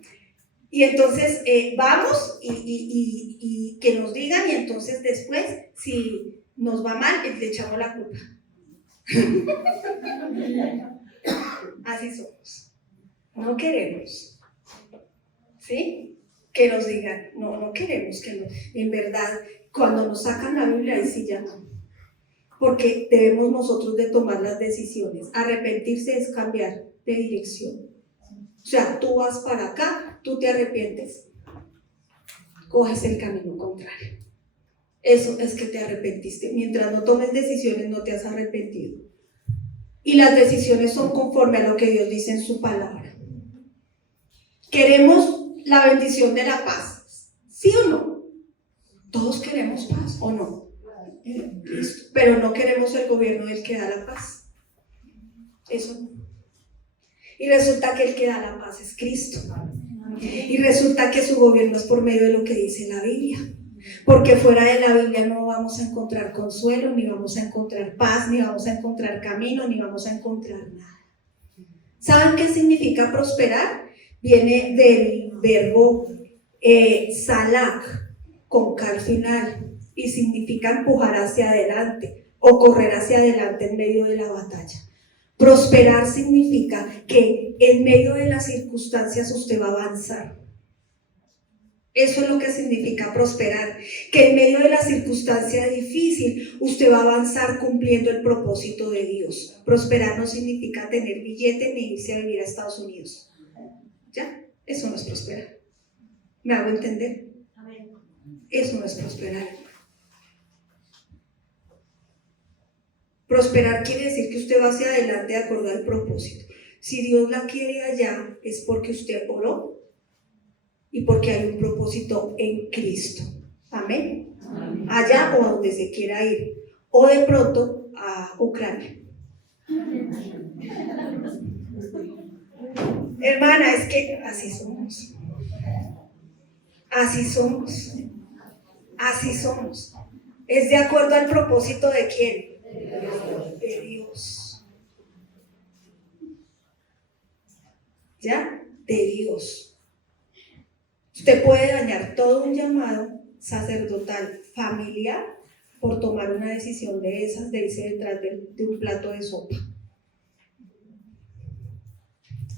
Y entonces vamos y que nos digan, y entonces después, si nos va mal, le echamos la culpa. Así somos. No queremos, ¿sí? Que nos digan, no queremos que nos, en verdad, cuando nos sacan la Biblia, ahí sí ya no. porque debemos nosotros de tomar las decisiones. Arrepentirse es cambiar de dirección. O sea, tú vas para acá, tú te arrepientes, coges el camino contrario. Eso es que te arrepentiste. Mientras no tomes decisiones, no te has arrepentido. Y las decisiones son conforme a lo que Dios dice en su palabra. ¿Queremos la bendición de la paz? ¿Sí o no? Todos queremos paz, ¿o no? Listo. Pero no queremos el gobierno del que da la paz. Eso no. Y resulta que el que da la paz es Cristo. Y resulta que su gobierno es por medio de lo que dice la Biblia. Porque fuera de la Biblia no vamos a encontrar consuelo, ni vamos a encontrar paz, ni vamos a encontrar camino, ni vamos a encontrar nada. ¿Saben qué significa prosperar? Viene del verbo salak, con K al final, y significa empujar hacia adelante o correr hacia adelante en medio de la batalla. Prosperar significa que en medio de las circunstancias usted va a avanzar. Eso es lo que significa prosperar, que en medio de la circunstancia difícil usted va a avanzar cumpliendo el propósito de Dios. Prosperar no significa tener billete ni irse a vivir a Estados Unidos. ¿Ya? Eso no es prosperar. ¿Me hago entender? Eso no es prosperar. Prosperar quiere decir que usted va hacia adelante de acuerdo al propósito. Si Dios la quiere allá, es porque usted oró y porque hay un propósito en Cristo. Amén. Amén. Allá o a donde se quiera ir. O de pronto a Ucrania. Hermana, es que así somos. Así somos. Así somos. ¿Es de acuerdo al propósito de quién? De Dios. ¿Ya? De Dios. Usted puede dañar todo un llamado sacerdotal, familiar, por tomar una decisión de esas, de irse detrás de un plato de sopa.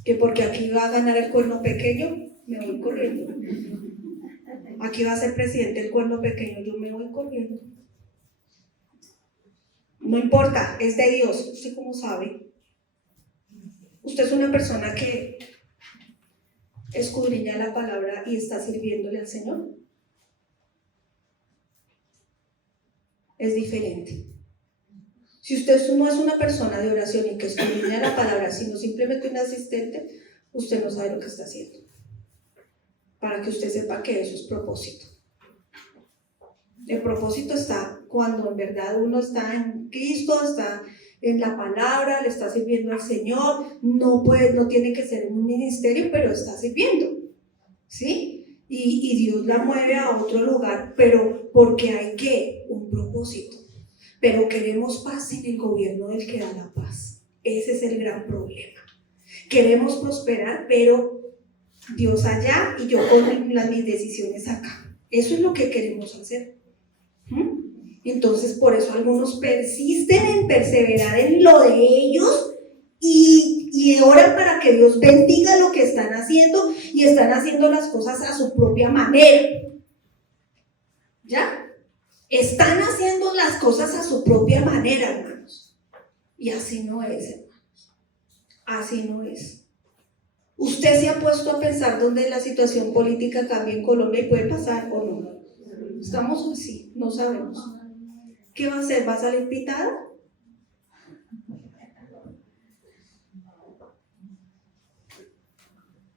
Que porque aquí va a ganar el cuerno pequeño, me voy corriendo. Aquí va a ser presidente el cuerno pequeño, yo me voy corriendo. No importa, es de Dios. ¿Usted cómo sabe? Usted es una persona que escudriña la palabra y está sirviéndole al Señor. Es diferente. Si usted no es una persona de oración y que escudriña la palabra, sino simplemente un asistente, usted no sabe lo que está haciendo. Para que usted sepa que eso es propósito. El propósito está cuando en verdad uno está en Cristo, está en la palabra, le está sirviendo al Señor, no tiene que ser en un ministerio, pero está sirviendo, ¿sí? Y Dios la mueve a otro lugar, pero porque hay un propósito. Pero queremos paz en el gobierno del que da la paz. Ese es el gran problema. Queremos prosperar, pero Dios allá y yo con mis decisiones acá. Eso es lo que queremos hacer. Entonces por eso algunos persisten en perseverar en lo de ellos y oran para que Dios bendiga lo que están haciendo y están haciendo las cosas a su propia manera. ¿Ya? Están haciendo las cosas a su propia manera, hermanos. Y así no es, hermanos. Así no es. ¿Usted se ha puesto a pensar dónde la situación política cambia en Colombia y puede pasar o no? Estamos así, no sabemos. ¿Qué va a hacer? ¿Va a salir pitada?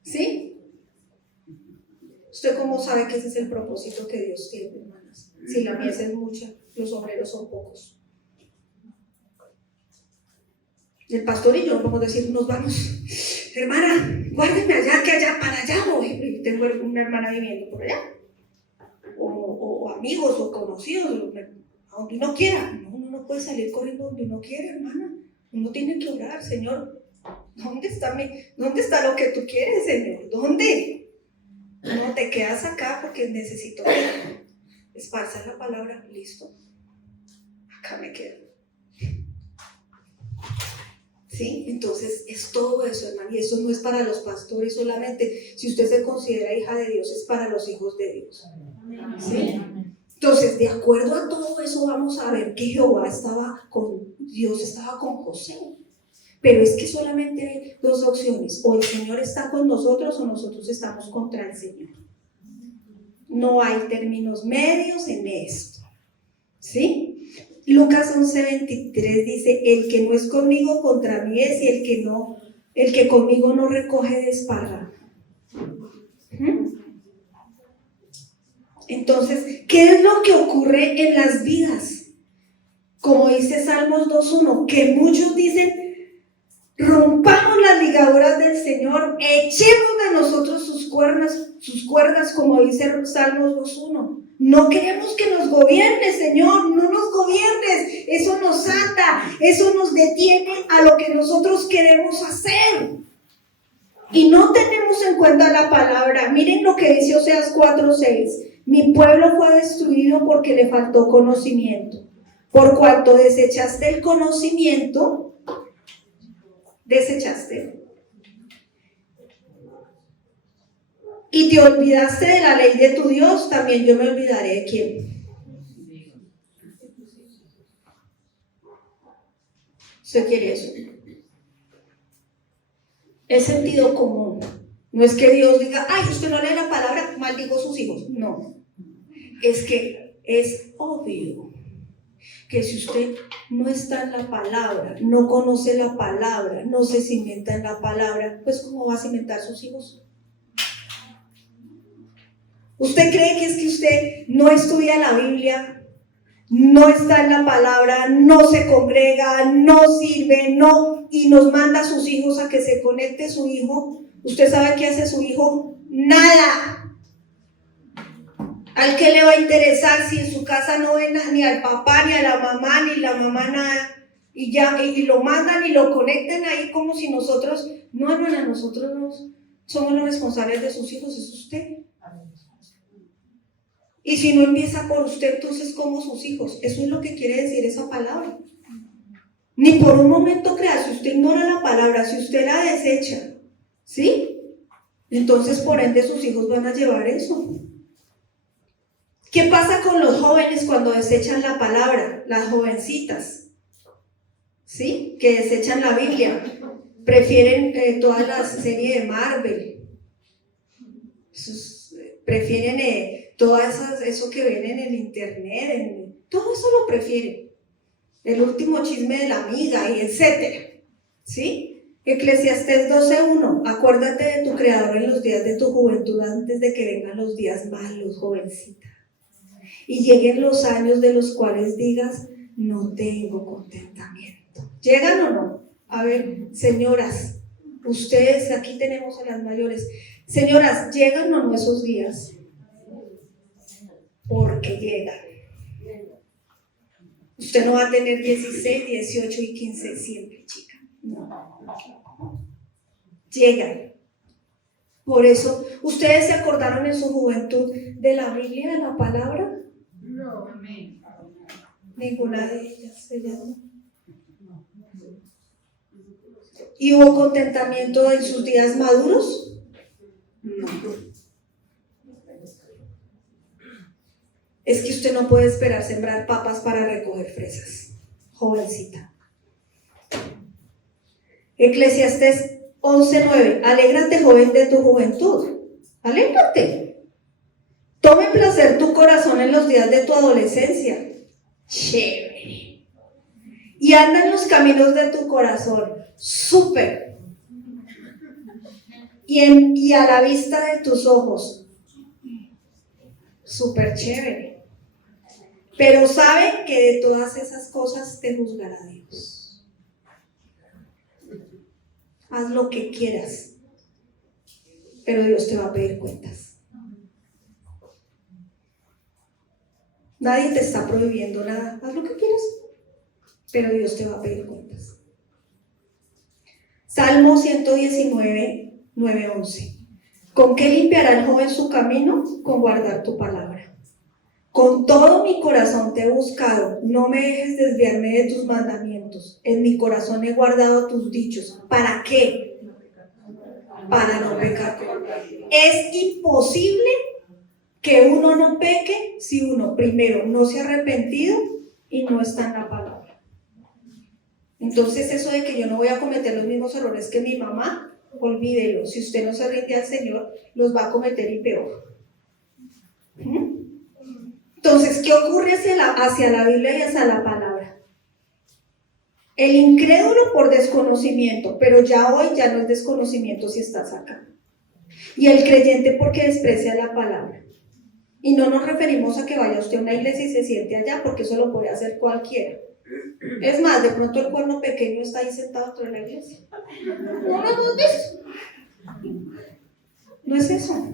¿Sí? ¿Usted cómo sabe que ese es el propósito que Dios tiene, hermanas? Si la mies es mucha, los obreros son pocos. El pastor y yo no podemos decir, nos vamos. Hermana, guárdeme allá, que allá, para allá voy. Tengo una hermana viviendo por allá. O amigos o conocidos, a donde uno quiera. No, uno no puede salir corriendo donde uno quiere, hermana. Uno tiene que orar, Señor. ¿Dónde está lo que tú quieres, Señor? ¿Dónde? No te quedas acá porque necesito que esparzar la palabra. Listo. Acá me quedo. ¿Sí? Entonces es todo eso, hermano, y eso no es para los pastores solamente. Si usted se considera hija de Dios, es para los hijos de Dios. ¿Sí? Entonces, de acuerdo a todo eso eso vamos a ver que Dios estaba con José. Pero es que solamente hay dos opciones: o el Señor está con nosotros o nosotros estamos contra el Señor. No hay términos medios en esto, ¿sí? Lucas 11:23 dice: el que no es conmigo contra mí es, y el que conmigo no recoge desparrama. Entonces, ¿qué es lo que ocurre en las vidas? Como dice Salmos 2:1, que muchos dicen: rompamos las ligaduras del Señor, echemos de nosotros sus cuerdas, como dice Salmos 2:1. No queremos que nos gobierne, Señor, no nos gobiernes, eso nos ata, eso nos detiene a lo que nosotros queremos hacer. Y no tenemos en cuenta la palabra. Miren lo que dice Oseas 4:6. Mi pueblo fue destruido porque le faltó conocimiento. Por cuanto desechaste el conocimiento, desechaste, y te olvidaste de la ley de tu Dios, también yo me olvidaré de quién. ¿Usted quiere eso? Es sentido común. No es que Dios diga: ay, usted no lee la palabra, maldigo a sus hijos. No. Es que es obvio que si usted no está en la palabra, no conoce la palabra, no se cimienta en la palabra, pues ¿cómo va a cimentar sus hijos? ¿Usted cree que es que usted no estudia la Biblia, no está en la palabra, no se congrega, no sirve, y nos manda a sus hijos a que se conecte su hijo? ¿Usted sabe qué hace su hijo? Nada. ¿Al qué le va a interesar si en su casa no ven ni al papá, ni a la mamá, ni la mamá nada? Y lo mandan y lo conectan ahí como si nosotros, no, hermana, nosotros no somos los responsables de sus hijos, es usted. Y si no empieza por usted, entonces ¿cómo sus hijos? Eso es lo que quiere decir esa palabra. Ni por un momento crea, si usted ignora la palabra, si usted la desecha, ¿sí? Entonces por ende sus hijos van a llevar eso. ¿Qué pasa con los jóvenes cuando desechan la palabra? Las jovencitas, ¿sí? Que desechan la Biblia, prefieren toda la serie de Marvel, prefieren todo eso que ven en el internet, todo eso lo prefieren. El último chisme de la amiga y etcétera, ¿sí? Eclesiastés 12:1, acuérdate de tu Creador en los días de tu juventud, antes de que vengan los días malos, jovencita, y lleguen los años de los cuales digas: no tengo contentamiento. ¿Llegan o no? A ver, señoras, ustedes, aquí tenemos a las mayores, señoras, ¿llegan o no esos días? Porque llegan. Usted no va a tener 16, 18 y 15 siempre, chica. No. Llegan. Por eso, ¿ustedes se acordaron en su juventud de la Biblia, de la palabra? No, amén. Ninguna de ellas. No. ¿Y hubo contentamiento en sus días maduros? No. Es que usted no puede esperar sembrar papas para recoger fresas, jovencita. Eclesiastés 11:9, alégrate, joven, de tu juventud. Alégrate. Tome placer tu corazón en los días de tu adolescencia. Chévere. Y anda en los caminos de tu corazón. Súper. Y a la vista de tus ojos. Súper chévere. Pero sabe que de todas esas cosas te juzgará Dios. Haz lo que quieras, pero Dios te va a pedir cuentas. Nadie te está prohibiendo nada. Haz lo que quieras, pero Dios te va a pedir cuentas. Salmo 119, 9-11. ¿Con qué limpiará el joven su camino? Con guardar tu palabra. Con todo mi corazón te he buscado, no me dejes desviarme de tus mandamientos. En mi corazón he guardado tus dichos. ¿Para qué? Para no pecar. Es imposible que uno no peque si uno, primero, no se ha arrepentido y no está en la palabra. Entonces eso de que yo no voy a cometer los mismos errores que mi mamá, olvídelo. Si usted no se rinde al Señor, los va a cometer y peor. Entonces, ¿qué ocurre hacia la Biblia y hacia la palabra? El incrédulo por desconocimiento, pero ya hoy ya no es desconocimiento si estás acá. Y el creyente porque desprecia la palabra. Y no nos referimos a que vaya usted a una iglesia y se siente allá, porque eso lo puede hacer cualquiera. Es más, de pronto el cuerno pequeño está ahí sentado dentro de la iglesia. No es eso. No es eso.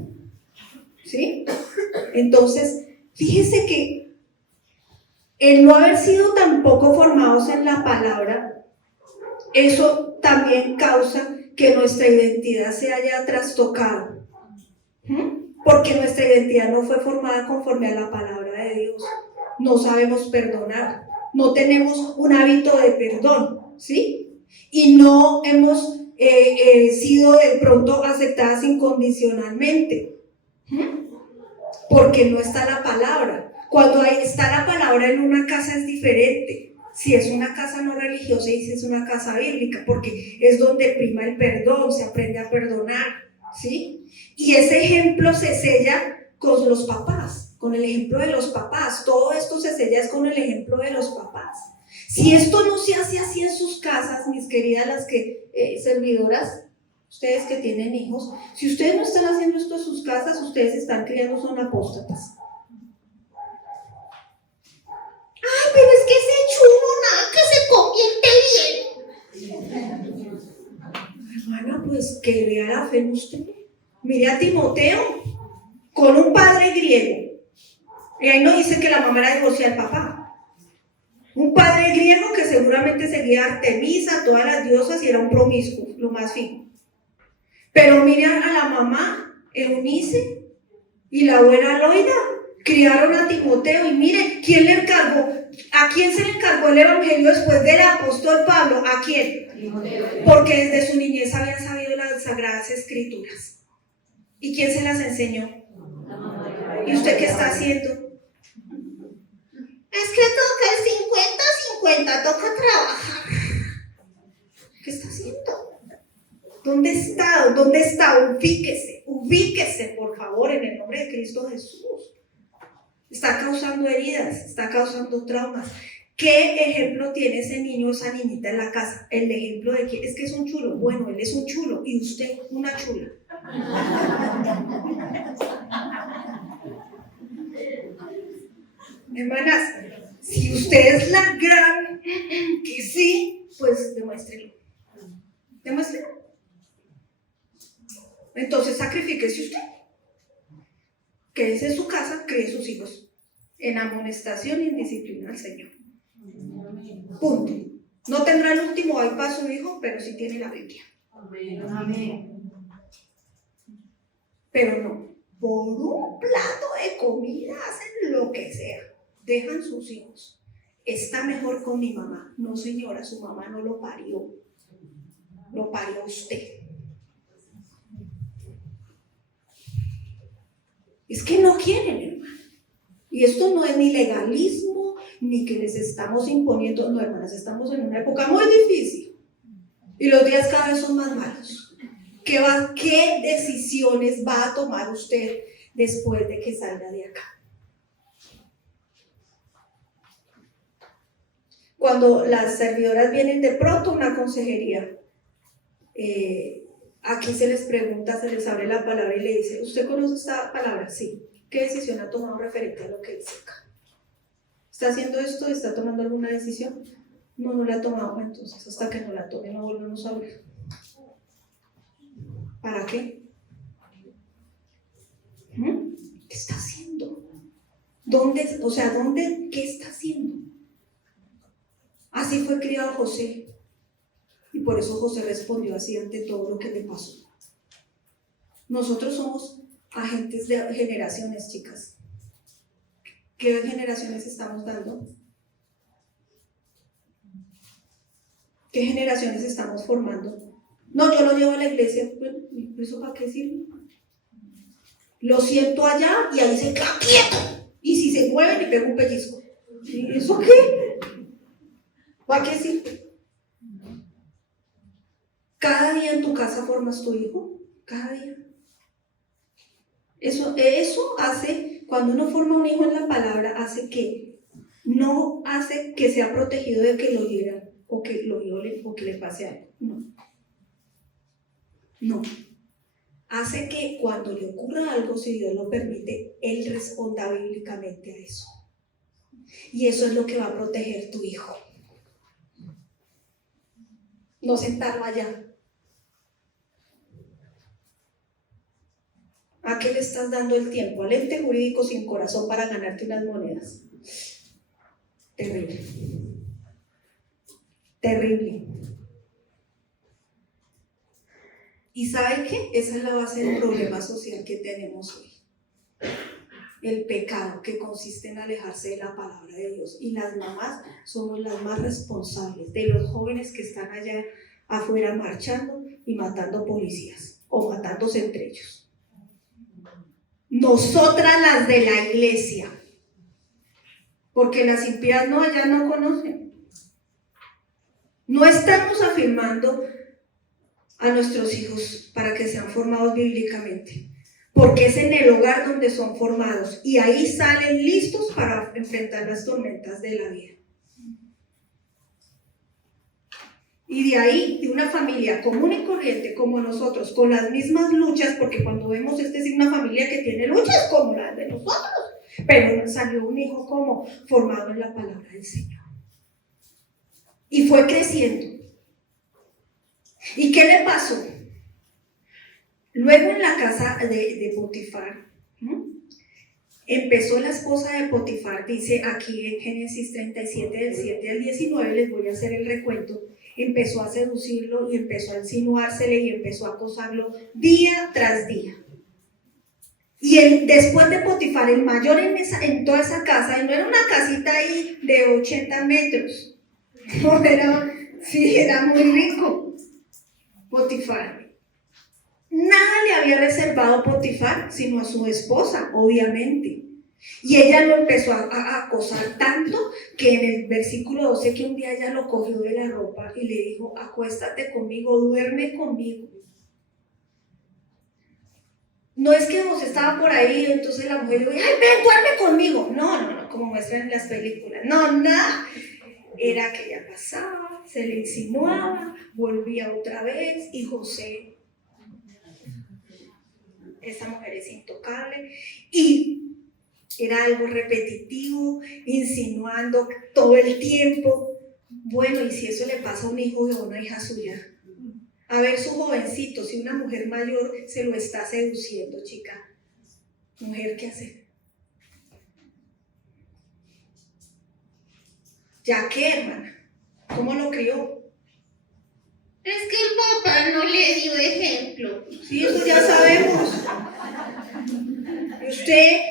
¿Sí? Entonces, fíjese que el no haber sido tampoco formados en la palabra, eso también causa que nuestra identidad se haya trastocado. Porque nuestra identidad no fue formada conforme a la palabra de Dios. No sabemos perdonar. No tenemos un hábito de perdón, ¿sí? Y no hemos sido de pronto aceptadas incondicionalmente. Porque no está la palabra. Cuando está la palabra en una casa es diferente. Si es una casa no religiosa y si es una casa bíblica, porque es donde prima el perdón, se aprende a perdonar, ¿sí? Y ese ejemplo se sella con los papás, con el ejemplo de los papás. Todo esto se sella es con el ejemplo de los papás. Si esto no se hace así en sus casas, mis queridas las que servidoras, ustedes que tienen hijos, si ustedes no están haciendo esto en sus casas, ustedes están criando, son apóstatas. Ay, pero es que ese chulo nada que se convierte bien. Hermana, pues que vea la fe en usted. Mire a Timoteo con un padre griego. Y ahí no dice que la mamá era divorciada del papá. Un padre griego que seguramente seguía a Artemisa, a todas las diosas y era un promiscuo, lo más fino. Pero mire a la mamá Eunice y la abuela Loida. Criaron a Timoteo y mire, ¿quién le encargó? ¿A quién se le encargó el evangelio después del apóstol Pablo? ¿A quién? Porque desde su niñez habían sabido las sagradas escrituras. ¿Y quién se las enseñó? ¿Y usted qué está haciendo? Es que toca el 50-50, toca trabajar. ¿Qué está haciendo? ¿Dónde está? ¿Dónde está? Ubíquese, por favor, en el nombre de Cristo Jesús. Está causando heridas, está causando traumas. ¿Qué ejemplo tiene ese niño o esa niñita en la casa? El ejemplo de que es un chulo. Bueno, él es un chulo y usted una chula. Hermanas, si usted es la gran que sí, pues demuéstrelo. Demuéstrelo. Entonces sacrifíquese usted. Quédese en su casa, críe sus hijos en amonestación y en disciplina al Señor. Punto. No tendrá el último ay para su hijo, pero sí tiene la Biblia. Amén. Pero no, por un plato de comida hacen lo que sea. Dejan sus hijos. Está mejor con mi mamá. No, señora, su mamá no lo parió. Lo parió usted. Es que no quieren, hermano. Y esto no es ni legalismo, ni que les estamos imponiendo. No, hermanas, estamos en una época muy difícil. Y los días cada vez son más malos. ¿Qué decisiones va a tomar usted después de que salga de acá? Cuando las servidoras vienen de pronto a una consejería, aquí se les pregunta, se les abre la palabra y le dice, ¿usted conoce esta palabra? Sí. ¿Qué decisión ha tomado referente a lo que dice acá? ¿Está haciendo esto? ¿Está tomando alguna decisión? No, no la ha tomado. Entonces, hasta que no la tome, no volvemos a hablar. ¿Para qué? ¿Qué está haciendo? ¿Qué está haciendo? Así fue criado José. Y por eso José respondió así ante todo lo que le pasó. Nosotros somos agentes de generaciones, chicas. ¿Qué generaciones estamos dando? ¿Qué generaciones estamos formando? No, yo lo llevo a la iglesia. Bueno, ¿eso para qué sirve? Lo siento allá y ahí se queda quieto. Y si se mueve, le pego un pellizco. ¿Y eso qué? ¿Para qué sirve? Cada día en tu casa formas tu hijo, cada día. Eso hace, cuando uno forma un hijo en la palabra, no hace que sea protegido de que lo hieran, o que lo violen, o que le pase algo. No. Hace que cuando le ocurra algo, si Dios lo permite, Él responda bíblicamente a eso. Y eso es lo que va a proteger tu hijo. No sentarlo allá. ¿A qué le estás dando el tiempo? Al ente jurídico sin corazón para ganarte unas monedas. Terrible. Terrible. ¿Y saben qué? Esa es la base del problema social que tenemos hoy. El pecado, que consiste en alejarse de la palabra de Dios. Y las mamás somos las más responsables de los jóvenes que están allá afuera marchando y matando policías o matándose entre ellos. Nosotras las de la iglesia, porque las impías no, allá no conocen. No estamos afirmando a nuestros hijos para que sean formados bíblicamente, porque es en el hogar donde son formados y ahí salen listos para enfrentar las tormentas de la vida. Y de ahí, de una familia común y corriente como nosotros, con las mismas luchas, porque cuando vemos es una familia que tiene luchas como las de nosotros, pero salió un hijo como formado en la palabra del Señor. Y fue creciendo. ¿Y qué le pasó? Luego en la casa de Potifar, empezó la esposa de Potifar, dice aquí en Génesis 37, del 7 al 19, les voy a hacer el recuento. Empezó a seducirlo y empezó a insinuársele y empezó a acosarlo día tras día. Y después de Potifar, el mayor en toda esa casa, y no era una casita ahí de 80 metros, no, era muy rico. Potifar. Nada le había reservado Potifar, sino a su esposa, obviamente. Y ella lo empezó a acosar tanto que en el versículo 12, que un día ella lo cogió de la ropa y le dijo: acuéstate conmigo, duerme conmigo. No es que José estaba por ahí, entonces la mujer le dijo: ay, ven, duerme conmigo. No, como muestran en las películas. No, nada. Era que ella pasaba, se le insinuaba, volvía otra vez y José, esa mujer es intocable, y era algo repetitivo, insinuando todo el tiempo. Bueno, y si eso le pasa a un hijo de una hija suya, a ver su jovencito, si una mujer mayor se lo está seduciendo, chica, mujer, ¿qué hace? ¿Ya qué, hermana? ¿Cómo lo crió? Es que el papá no le dio ejemplo. Sí, eso ya sabemos. ¿Y usted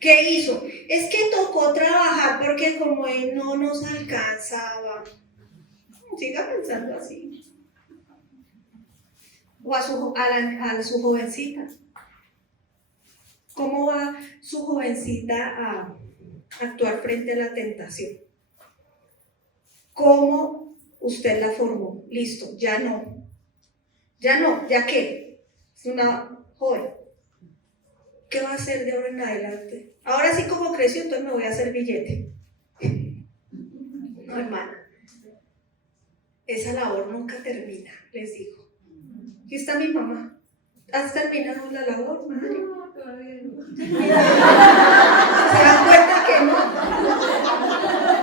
qué hizo? Es que tocó trabajar porque como él no nos alcanzaba. Siga pensando así. O a su jovencita. ¿Cómo va su jovencita a actuar frente a la tentación? ¿Cómo usted la formó? Listo, ya no, ¿ya qué? Es una joven. ¿Qué va a hacer de ahora en adelante? Ahora sí, como creció, entonces me voy a hacer billete. No, hermana, esa labor nunca termina, les digo. Aquí está mi mamá. ¿Has terminado la labor, madre? No, todavía no. ¿Se dan cuenta que no?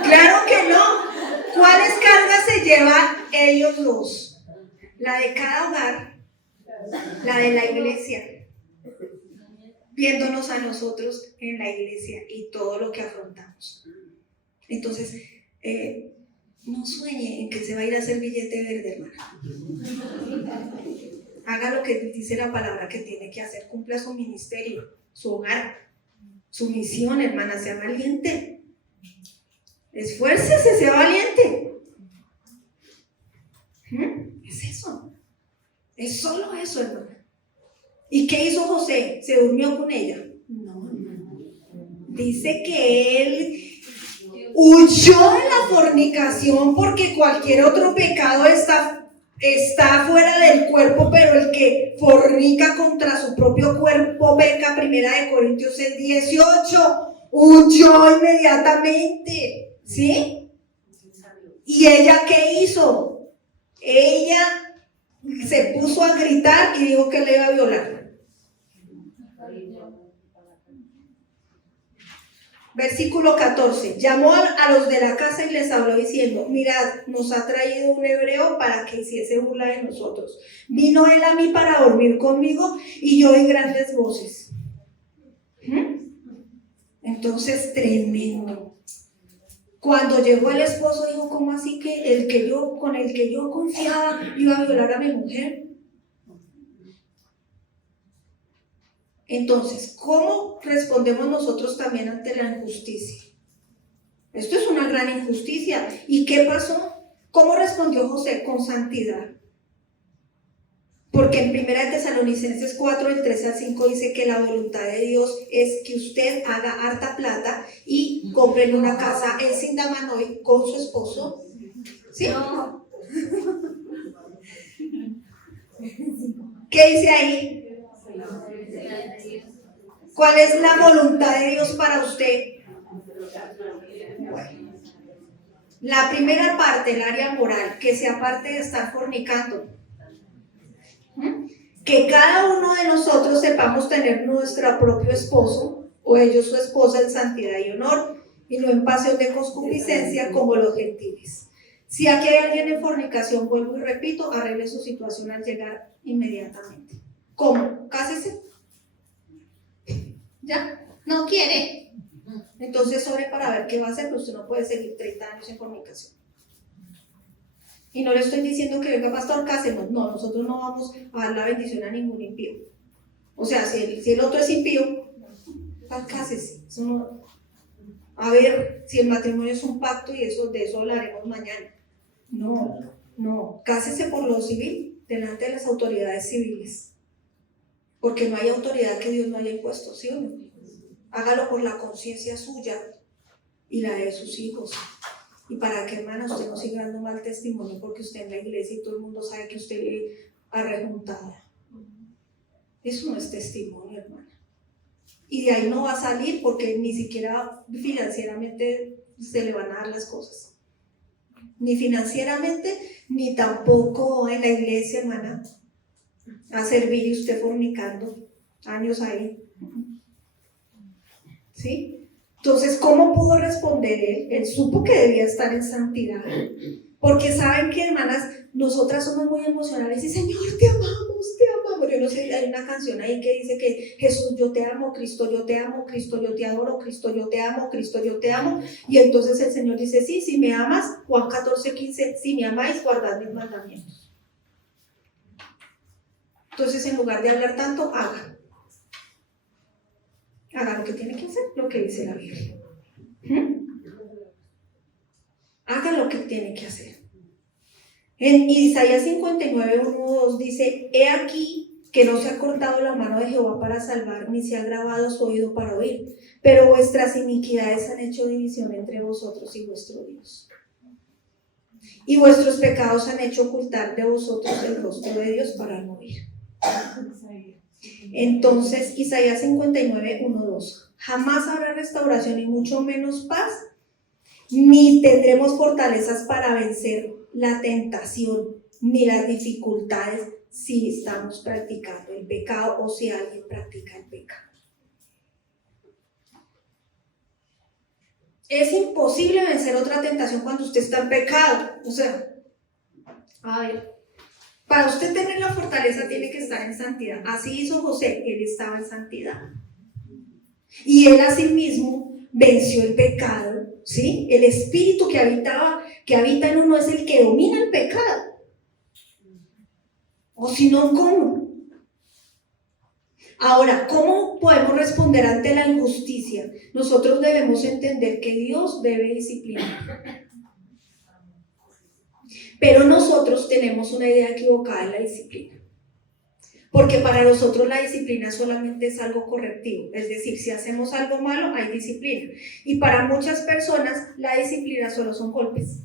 ¡Claro que no! ¿Cuáles cargas se llevan ellos dos? La de cada hogar, la de la iglesia, viéndonos a nosotros en la iglesia y todo lo que afrontamos. Entonces, no sueñe en que se va a ir a hacer billete verde, hermana. Haga lo que dice la palabra que tiene que hacer, cumpla su ministerio, su hogar, su misión, hermana, sea valiente. Esfuércese, sea valiente. Es eso. Es solo eso, hermana. ¿Y qué hizo José? ¿Se durmió con ella? No. Dice que él huyó de la fornicación, porque cualquier otro pecado está fuera del cuerpo, pero el que fornica contra su propio cuerpo peca. 1 Corintios 6:18, huyó inmediatamente, ¿sí? ¿Y ella qué hizo? Ella se puso a gritar y dijo que le iba a violar. Versículo 14, llamó a los de la casa y les habló diciendo: mirad, nos ha traído un hebreo para que hiciese burla de nosotros. Vino él a mí para dormir conmigo y yo oí grandes voces. Entonces, tremendo. Cuando llegó el esposo dijo: ¿cómo así que con el que yo confiaba iba a violar a mi mujer? Entonces, ¿cómo respondemos nosotros también ante la injusticia? Esto es una gran injusticia. ¿Y qué pasó? ¿Cómo respondió José? Con santidad. Porque en 1 Tesalonicenses 4, del 13 al 5 dice que la voluntad de Dios es que usted haga harta plata y compre una casa en Sindamanoy con su esposo. ¿Sí? No. ¿Qué dice ahí? ¿Cuál es la voluntad de Dios para usted? Bueno, la primera parte, el área moral, que se aparte de estar fornicando, que cada uno de nosotros sepamos tener nuestro propio esposo o ellos su esposa en santidad y honor y no en pasión de concupiscencia como los gentiles. Si aquí hay alguien en fornicación, vuelvo y repito, arregle su situación al llegar inmediatamente. ¿Cómo? Cásese. ¿Ya? No quiere. Entonces ore para ver qué va a hacer, pero usted no puede seguir 30 años en fornicación. Y no le estoy diciendo que venga, pastor, cásenos. No, nosotros no vamos a dar la bendición a ningún impío. O sea, si el otro es impío, cásese. Eso no. A ver, si el matrimonio es un pacto y de eso hablaremos mañana. No, cásese por lo civil, delante de las autoridades civiles. Porque no hay autoridad que Dios no haya impuesto, ¿sí o no? Hágalo por la conciencia suya y la de sus hijos. Y para que, hermana, usted no siga dando mal testimonio porque usted en la iglesia y todo el mundo sabe que usted le ha rejuntado. Eso no es testimonio, hermana. Y de ahí no va a salir porque ni siquiera financieramente se le van a dar las cosas. Ni financieramente, ni tampoco en la iglesia, hermana, a servir y usted fornicando años ahí. ¿Sí? Entonces, ¿cómo pudo responder él? Él supo que debía estar en santidad. Porque saben que, hermanas, nosotras somos muy emocionales y Señor, te amamos, te amamos. Yo no sé, hay una canción ahí que dice que Jesús, yo te amo, Cristo, yo te amo, Cristo, yo te adoro, Cristo, yo te amo, Cristo, yo te amo. Y entonces el Señor dice: sí, si me amas, Juan 14:15, si me amáis, guardad mis mandamientos. Entonces, en lugar de hablar tanto, haga lo que tiene que hacer, lo que dice la Biblia. Haga lo que tiene que hacer. En Isaías 59:1-2 dice: he aquí que no se ha cortado la mano de Jehová para salvar, ni se ha grabado su oído para oír, pero vuestras iniquidades han hecho división entre vosotros y vuestro Dios, y vuestros pecados han hecho ocultar de vosotros el rostro de Dios para no oír. Entonces, Isaías 59:1-2: jamás habrá restauración y mucho menos paz, ni tendremos fortalezas para vencer la tentación ni las dificultades si estamos practicando el pecado o si alguien practica el pecado. Es imposible vencer otra tentación cuando usted está en pecado. O sea, a ver, para usted tener la fortaleza tiene que estar en santidad. Así hizo José, él estaba en santidad. Y él asimismo venció el pecado, ¿sí? El espíritu que habita en uno es el que domina el pecado. O si no, ¿cómo? Ahora, ¿cómo podemos responder ante la injusticia? Nosotros debemos entender que Dios debe disciplinar. Pero nosotros tenemos una idea equivocada de la disciplina. Porque para nosotros la disciplina solamente es algo correctivo, es decir, si hacemos algo malo hay disciplina. Y para muchas personas la disciplina solo son golpes,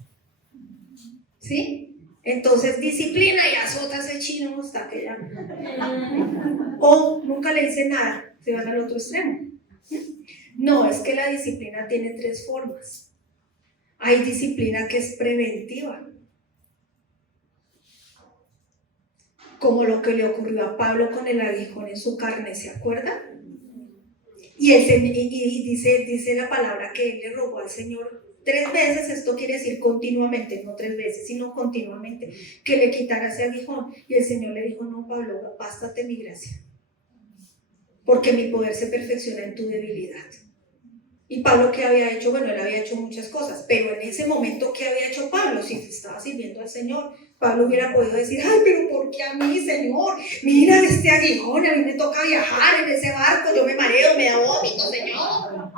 ¿sí? Entonces disciplina y azota ese chino hasta que ya... O nunca le dicen nada, se van al otro extremo. No, es que la disciplina tiene 3 formas. Hay disciplina que es preventiva, como lo que le ocurrió a Pablo con el aguijón en su carne, ¿se acuerdan? Y dice la palabra que él le rogó al Señor 3 veces, esto quiere decir continuamente, no 3 veces, sino continuamente, que le quitara ese aguijón. Y el Señor le dijo, no, Pablo, bástate mi gracia, porque mi poder se perfecciona en tu debilidad. ¿Y Pablo qué había hecho? Bueno, él había hecho muchas cosas, pero en ese momento, ¿qué había hecho Pablo? Si estaba sirviendo al Señor, Pablo hubiera podido decir, ay, pero ¿por qué a mí, Señor? Mira este aguijón, a mí me toca viajar en ese barco, yo me mareo, me da vómito, Señor.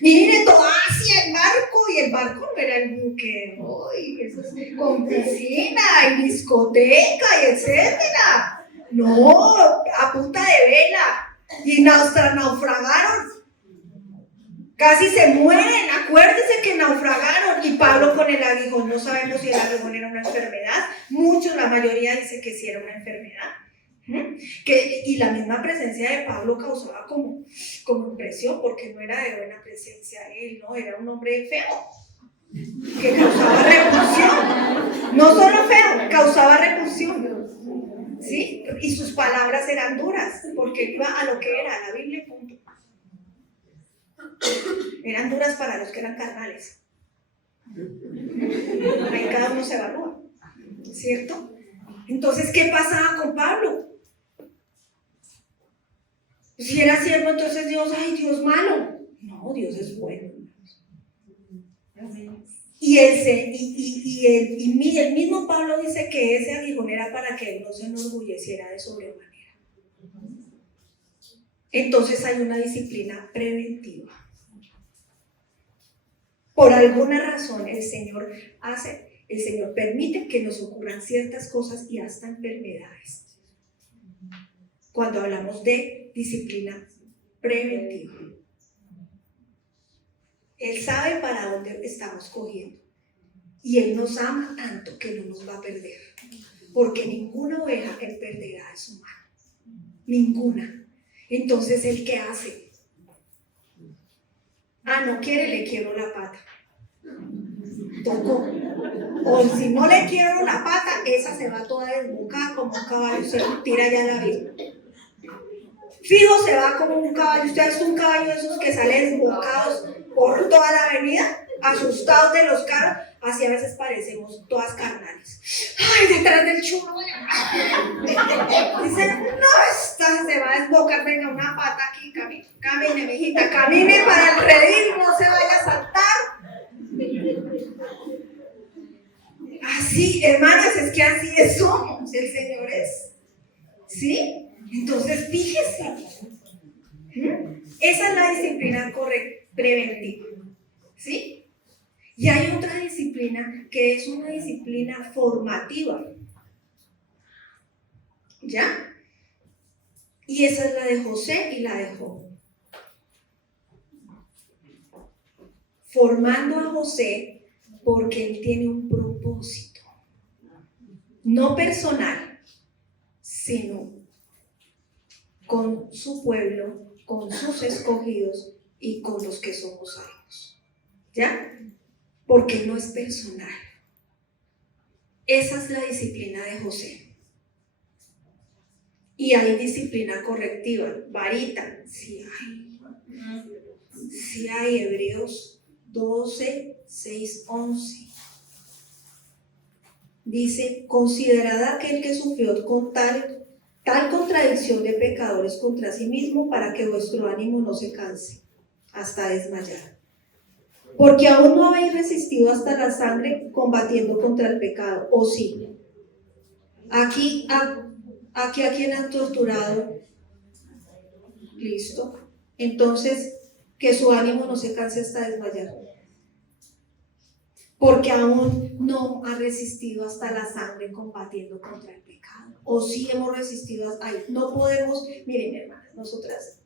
Mire, toda Asia el barco, y el barco no era el buque, uy, eso es con piscina y discoteca y etcétera. No, a punta de vela, y naufragaron. Casi se mueren, acuérdense que naufragaron, y Pablo con el aguijón, no sabemos si el aguijón era una enfermedad, la mayoría dice que sí era una enfermedad, y la misma presencia de Pablo causaba como impresión, porque no era de buena presencia él, no, era un hombre feo, que causaba repulsión, no solo feo, causaba repulsión, ¿sí? Y sus palabras eran duras, porque iba a lo que era la Biblia, punto. Eran duras para los que eran carnales. Ahí cada uno se evalúa, ¿cierto? Entonces, ¿qué pasaba con Pablo? Si era siervo, entonces Dios, ay, Dios malo. No, Dios es bueno. Y el mismo Pablo dice que ese aguijón era para que él no se enorgulleciera de sobremanera. Entonces hay una disciplina preventiva. Por alguna razón el Señor permite que nos ocurran ciertas cosas y hasta enfermedades. Cuando hablamos de disciplina preventiva. Él sabe para dónde estamos cogiendo. Y Él nos ama tanto que no nos va a perder. Porque ninguna oveja Él perderá de su mano. Ninguna. Entonces, ¿Él qué hace? No quiere, le quiebro la pata. Tocó. O si no le quiebro la pata, esa se va toda desbocada como un caballo, se tira ya la vida. Fijo se va como un caballo. Usted es un caballo de esos que sale desbocados por toda la avenida, asustados de los carros. Así a veces parecemos todas carnales. Ay, detrás del chulo. Dice, no, esta se va a desbocar, venga, una pata aquí, camine, mijita, camine para el redil, no se vaya a saltar. Así, hermanas, es que así somos, el Señor es. ¿Sí? Entonces, fíjese. Esa es la disciplina preventiva. ¿Sí? Y hay otra disciplina que es una disciplina formativa. ¿Ya? Y esa es la de José y la de Job. Formando a José porque él tiene un propósito. No personal, sino con su pueblo, con sus escogidos y con los que somos salvos. ¿Ya? Porque no es personal. Esa es la disciplina de José. Y hay disciplina correctiva, varita, sí hay. Sí hay, Hebreos 12, 6, 11. Dice, considerad aquel que sufrió con tal contradicción de pecadores contra sí mismo, para que vuestro ánimo no se canse hasta desmayar. Porque aún no habéis resistido hasta la sangre combatiendo contra el pecado, ¿o sí? Aquí a quien han torturado. Listo. Entonces, que su ánimo no se canse hasta desmayar. porque aún no ha resistido hasta la sangre combatiendo contra el pecado. O sí hemos resistido, no podemos, miren hermanas, nosotras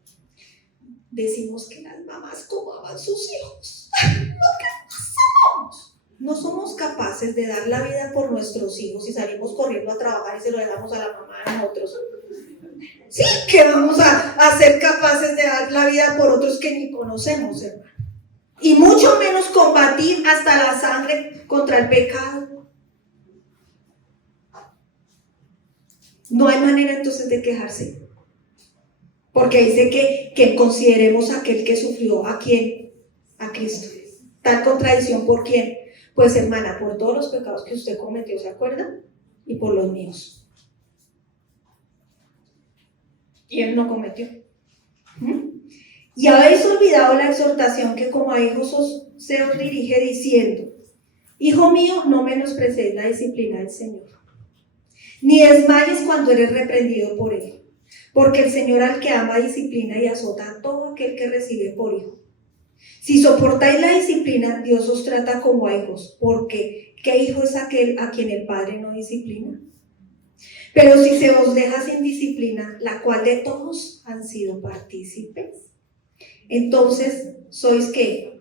decimos que las mamás como aman sus hijos. No somos capaces de dar la vida por nuestros hijos y salimos corriendo a trabajar y se lo dejamos a la mamá de nosotros. Sí, que vamos a ser capaces de dar la vida por otros que ni conocemos, hermano. Y mucho menos combatir hasta la sangre contra el pecado. No hay manera entonces de quejarse. Porque dice que consideremos a aquel que sufrió, ¿a quién? A Cristo. Tal contradicción, ¿por quién? Pues hermana, por todos los pecados que usted cometió, ¿se acuerda? Y por los míos. Y él no cometió. Y habéis olvidado la exhortación que como a hijos se os dirige diciendo: Hijo mío, no menosprecéis la disciplina del Señor, ni desmayes cuando eres reprendido por él, porque el Señor al que ama disciplina y azota a todo aquel que recibe por hijo. Si soportáis la disciplina, Dios os trata como a hijos, porque ¿qué hijo es aquel a quien el Padre no disciplina? Pero si se os deja sin disciplina, la cual de todos han sido partícipes, entonces sois ¿qué?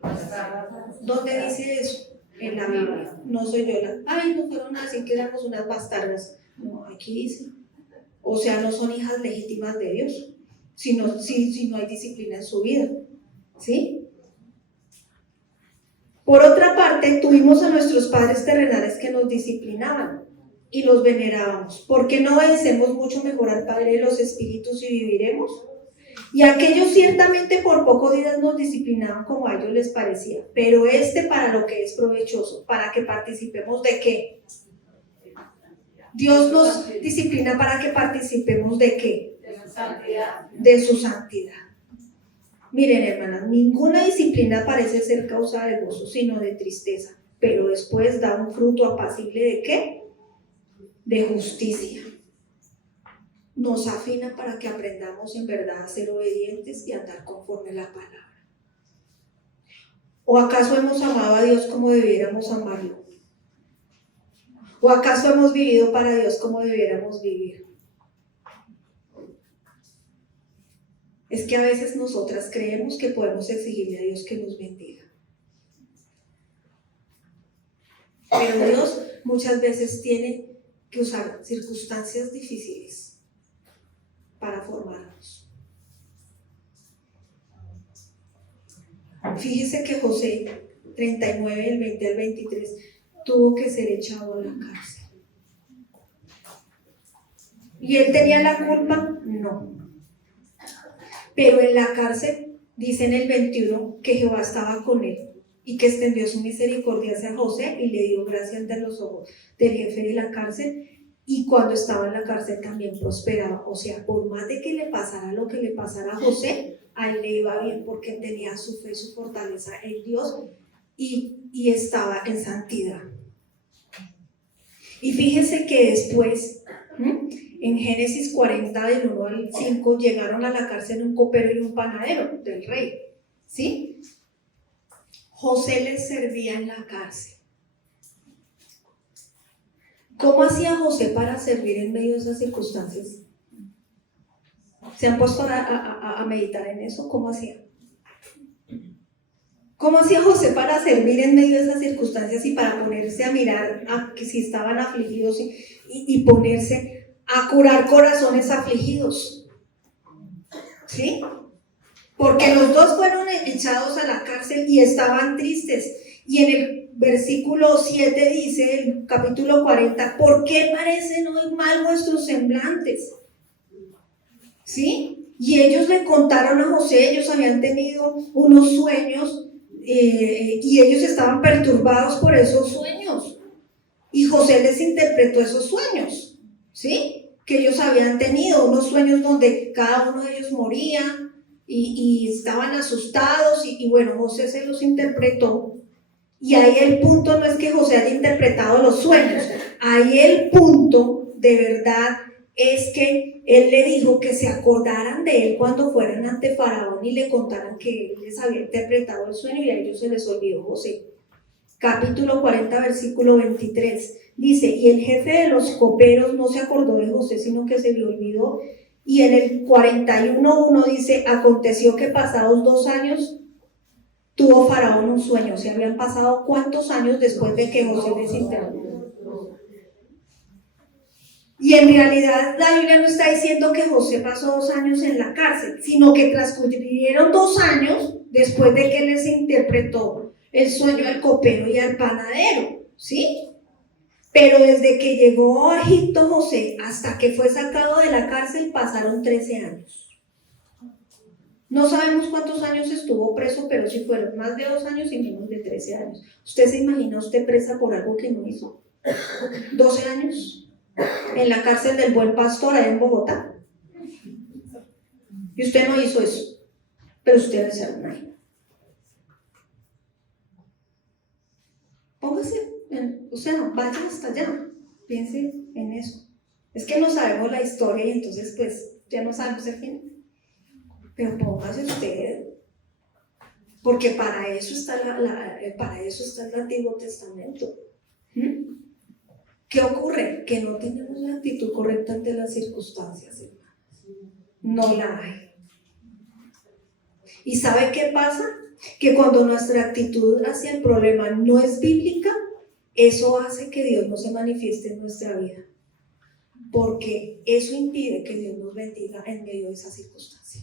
¿Dónde dice eso? En la Biblia. No soy yo no fueron así que éramos unas bastardas. No, aquí dice. O sea, no son hijas legítimas de Dios, si no hay disciplina en su vida. ¿Sí? Por otra parte, tuvimos a nuestros padres terrenales que nos disciplinaban y los venerábamos. ¿Por qué no obedecemos mucho mejor al Padre de los Espíritus y viviremos? Y aquellos ciertamente por pocos días nos disciplinaban como a ellos les parecía, pero para lo que es provechoso, para que participemos ¿de qué? Dios nos disciplina para que participemos ¿de qué? De su santidad. De su santidad. Miren, hermanas, ninguna disciplina parece ser causa de gozo, sino de tristeza, pero después da un fruto apacible ¿de qué? De justicia. Nos afina para que aprendamos en verdad a ser obedientes y andar conforme a la palabra. ¿O acaso hemos amado a Dios como debiéramos amarlo? ¿O acaso hemos vivido para Dios como debiéramos vivir? Es que a veces nosotras creemos que podemos exigirle a Dios que nos bendiga. Pero Dios muchas veces tiene que usar circunstancias difíciles para formarnos. Fíjese que José 39, del 20 al 23, tuvo que ser echado a la cárcel. ¿Y él tenía la culpa? No. Pero en la cárcel, dice en el 21, que Jehová estaba con él y que extendió su misericordia hacia José y le dio gracia ante los ojos del jefe de la cárcel, y cuando estaba en la cárcel también prosperaba. O sea, por más de que le pasara lo que le pasara a José, a él le iba bien porque tenía su fe y su fortaleza en Dios y estaba en santidad. Y fíjese que después, en Génesis 40, del 1 al 5, llegaron a la cárcel un copero y un panadero del rey, ¿sí? José les servía en la cárcel. ¿Cómo hacía José para servir en medio de esas circunstancias? ¿Se han puesto a meditar en eso? ¿Cómo hacía? ¿Cómo hacía José para servir en medio de esas circunstancias y para ponerse a mirar a que si estaban afligidos y ponerse a curar corazones afligidos? ¿Sí? Porque los dos fueron echados a la cárcel y estaban tristes. Y en el versículo 7 dice, el capítulo 40, ¿por qué parecen hoy mal vuestros semblantes? ¿Sí? Y ellos le contaron a José, ellos habían tenido unos sueños y ellos estaban perturbados por esos sueños. Y José les interpretó esos sueños, ¿sí? Que ellos habían tenido, unos sueños donde cada uno de ellos moría y estaban asustados y bueno, José se los interpretó. Y ahí el punto no es que José haya interpretado los sueños, ahí el punto de verdad es que él le dijo que se acordaran de él cuando fueran ante Faraón y le contaran que él les había interpretado el sueño, y a ellos se les olvidó José. capítulo 40, versículo 23. Dice, y el jefe de los coperos no se acordó de José, sino que se le olvidó. Y en el 41:1 dice, aconteció que pasados 2 años tuvo Faraón un sueño. ¿Se habían pasado cuántos años después de que José les interrogó? Y en realidad la Biblia no está diciendo que José pasó 2 años en la cárcel, sino que transcurrieron 2 años después de que les interpretó el sueño al copero y al panadero, ¿sí? Pero desde que llegó a Egipto José hasta que fue sacado de la cárcel pasaron 13 años. No sabemos cuántos años estuvo preso, pero sí fueron más de 2 años y menos de 13 años. ¿Usted se imagina usted presa por algo que no hizo? 12 años en la cárcel del Buen Pastor, allá en Bogotá. Y usted no hizo eso, pero usted debe ser una hija. Póngase, vaya hasta allá, piense en eso. Es que no sabemos la historia y entonces pues ya no sabemos el fin. Pero póngase usted, porque para eso está el Antiguo Testamento. ¿Qué ocurre? Que no tenemos la actitud correcta ante las circunstancias, hermanos. No la hay. ¿Y sabe qué pasa? Que cuando nuestra actitud hacia el problema no es bíblica, eso hace que Dios no se manifieste en nuestra vida. Porque eso impide que Dios nos bendiga en medio de esa circunstancia.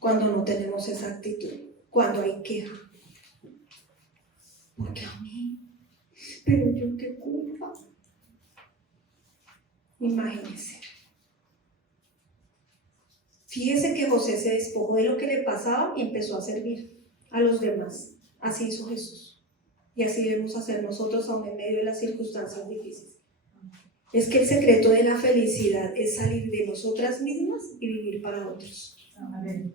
Cuando no tenemos esa actitud, cuando hay queja. Porque a mí, pero yo qué culpa. Imagínense. Fíjese que José se despojó de lo que le pasaba y empezó a servir a los demás. Así hizo Jesús. Y así debemos hacer nosotros aún en medio de las circunstancias difíciles. Es que el secreto de la felicidad es salir de nosotras mismas y vivir para otros. Amén.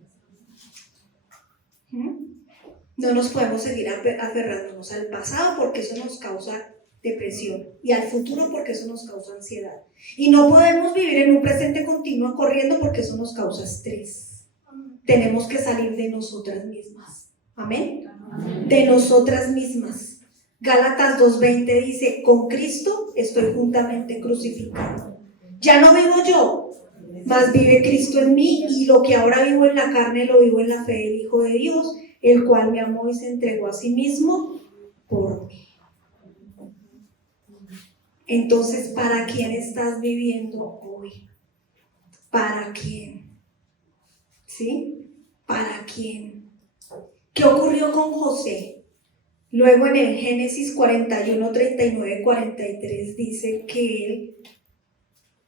No nos podemos seguir aferrándonos al pasado porque eso nos causa depresión y al futuro porque eso nos causa ansiedad. Y no podemos vivir en un presente continuo corriendo porque eso nos causa estrés. Tenemos que salir de nosotras mismas. ¿Amén? Amén. De nosotras mismas. Gálatas 2:20 dice, con Cristo estoy juntamente crucificado. Ya no vivo yo, mas vive Cristo en mí, y lo que ahora vivo en la carne lo vivo en la fe del Hijo de Dios, el cual me amó y se entregó a sí mismo por mí. Entonces, ¿para quién estás viviendo hoy? ¿Para quién? ¿Sí? ¿Para quién? ¿Qué ocurrió con José? Luego en el Génesis 41, 39, 43 dice que él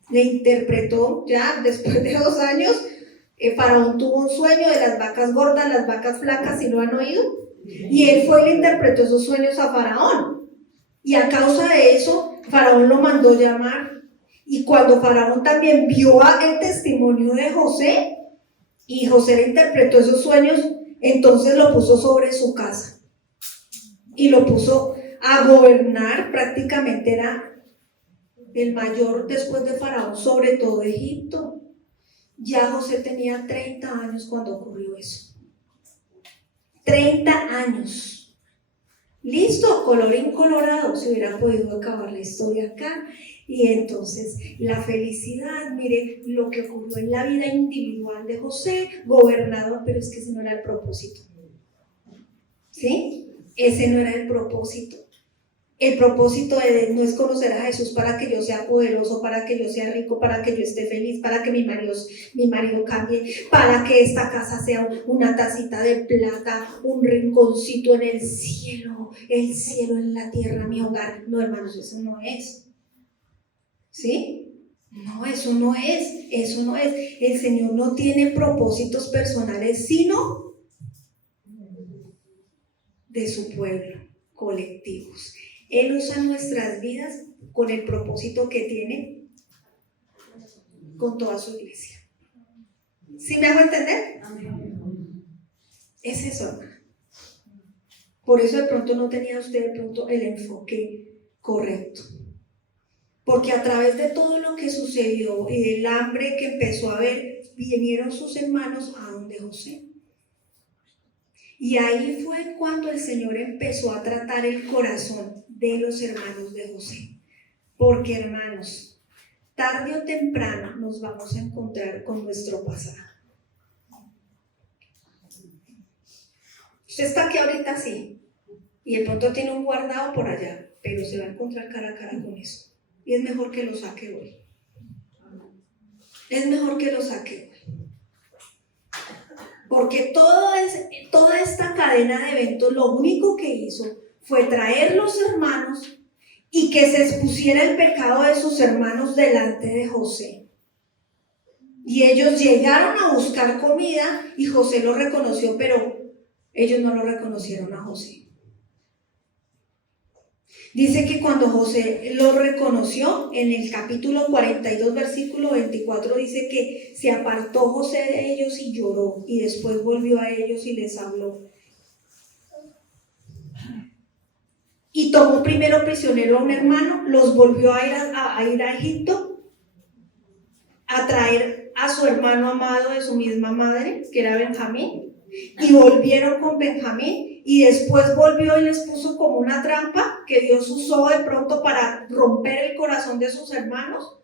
le interpretó, ya después de 2 años, Faraón tuvo un sueño de las vacas gordas, las vacas flacas, ¿sí lo han oído? Y él fue y le interpretó esos sueños a Faraón. Y a causa de eso, Faraón lo mandó llamar. Y cuando Faraón también vio el testimonio de José, y José le interpretó esos sueños, entonces lo puso sobre su casa. Y lo puso a gobernar, prácticamente era el mayor después de Faraón sobre todo Egipto. Ya José tenía 30 años cuando ocurrió eso. 30 años. Listo, colorín colorado, se hubiera podido acabar la historia acá. Y entonces la felicidad, mire lo que ocurrió en la vida individual de José, gobernador, pero es que ese no era el propósito. ¿Sí? Ese no era el propósito. El propósito no es conocer a Jesús para que yo sea poderoso, para que yo sea rico, para que yo esté feliz, para que mi marido cambie, para que esta casa sea una tacita de plata, un rinconcito en el cielo en la tierra, mi hogar. No, hermanos, eso no es. ¿Sí? No, eso no es. El Señor no tiene propósitos personales, sino de su pueblo, colectivos. Él usa nuestras vidas con el propósito que tiene con toda su iglesia. ¿Sí me hago entender? Es eso, hermano. Por eso de pronto no tenía usted de pronto el enfoque correcto. Porque a través de todo lo que sucedió y del hambre que empezó a haber, vinieron sus hermanos a donde José. Y ahí fue cuando el Señor empezó a tratar el corazón de los hermanos de José. Porque, hermanos, tarde o temprano nos vamos a encontrar con nuestro pasado. Usted está aquí ahorita sí, y de pronto tiene un guardado por allá, pero se va a encontrar cara a cara con eso. Y es mejor que lo saque hoy. Es mejor que lo saque hoy. Porque toda esta cadena de eventos lo único que hizo fue traer los hermanos y que se expusiera el pecado de sus hermanos delante de José. Y ellos llegaron a buscar comida y José lo reconoció, pero ellos no lo reconocieron a José. Dice que cuando José lo reconoció, en el capítulo 42, versículo 24, dice que se apartó José de ellos y lloró, y después volvió a ellos y les habló. Y tomó primero prisionero a un hermano, los volvió a ir a Egipto, a traer a su hermano amado de su misma madre, que era Benjamín, y volvieron con Benjamín. Y después volvió y les puso como una trampa que Dios usó de pronto para romper el corazón de sus hermanos.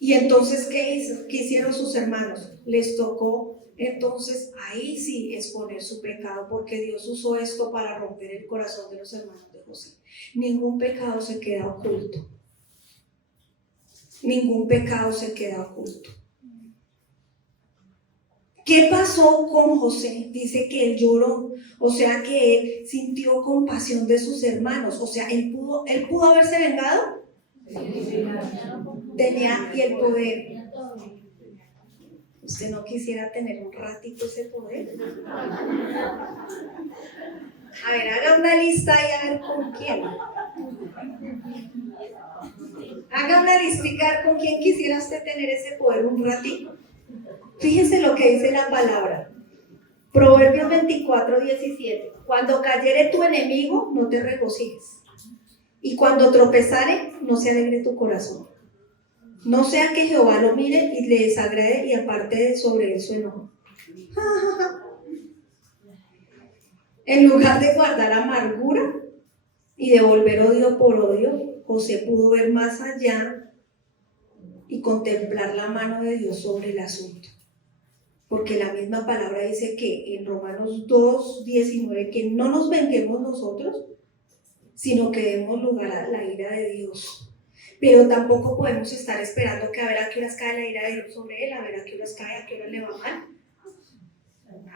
Y entonces, ¿qué hicieron sus hermanos? Les tocó entonces ahí sí exponer su pecado, porque Dios usó esto para romper el corazón de los hermanos de José. Ningún pecado se queda oculto. Ningún pecado se queda oculto. ¿Qué pasó con José? Dice que él lloró, o sea que él sintió compasión de sus hermanos, o sea, él pudo haberse vengado. Tenía y el poder. ¿Usted no quisiera tener un ratito ese poder? A ver, haga una lista y a ver con quién. Haga una listica con quién quisiera usted tener ese poder un ratito. Fíjese lo que dice la palabra. Proverbios 24, 17. Cuando cayere tu enemigo, no te regocijes. Y cuando tropezare, no se alegre tu corazón. No sea que Jehová lo mire y le desagrade y aparte sobre él su enojo. En lugar de guardar amargura y devolver odio por odio, José pudo ver más allá y contemplar la mano de Dios sobre el asunto. Porque la misma palabra dice que en Romanos 2, 19, que no nos venguemos nosotros, sino que demos lugar a la ira de Dios. Pero tampoco podemos estar esperando que a ver a qué horas cae la ira de Dios sobre él, a ver a qué horas cae, a qué horas le va mal.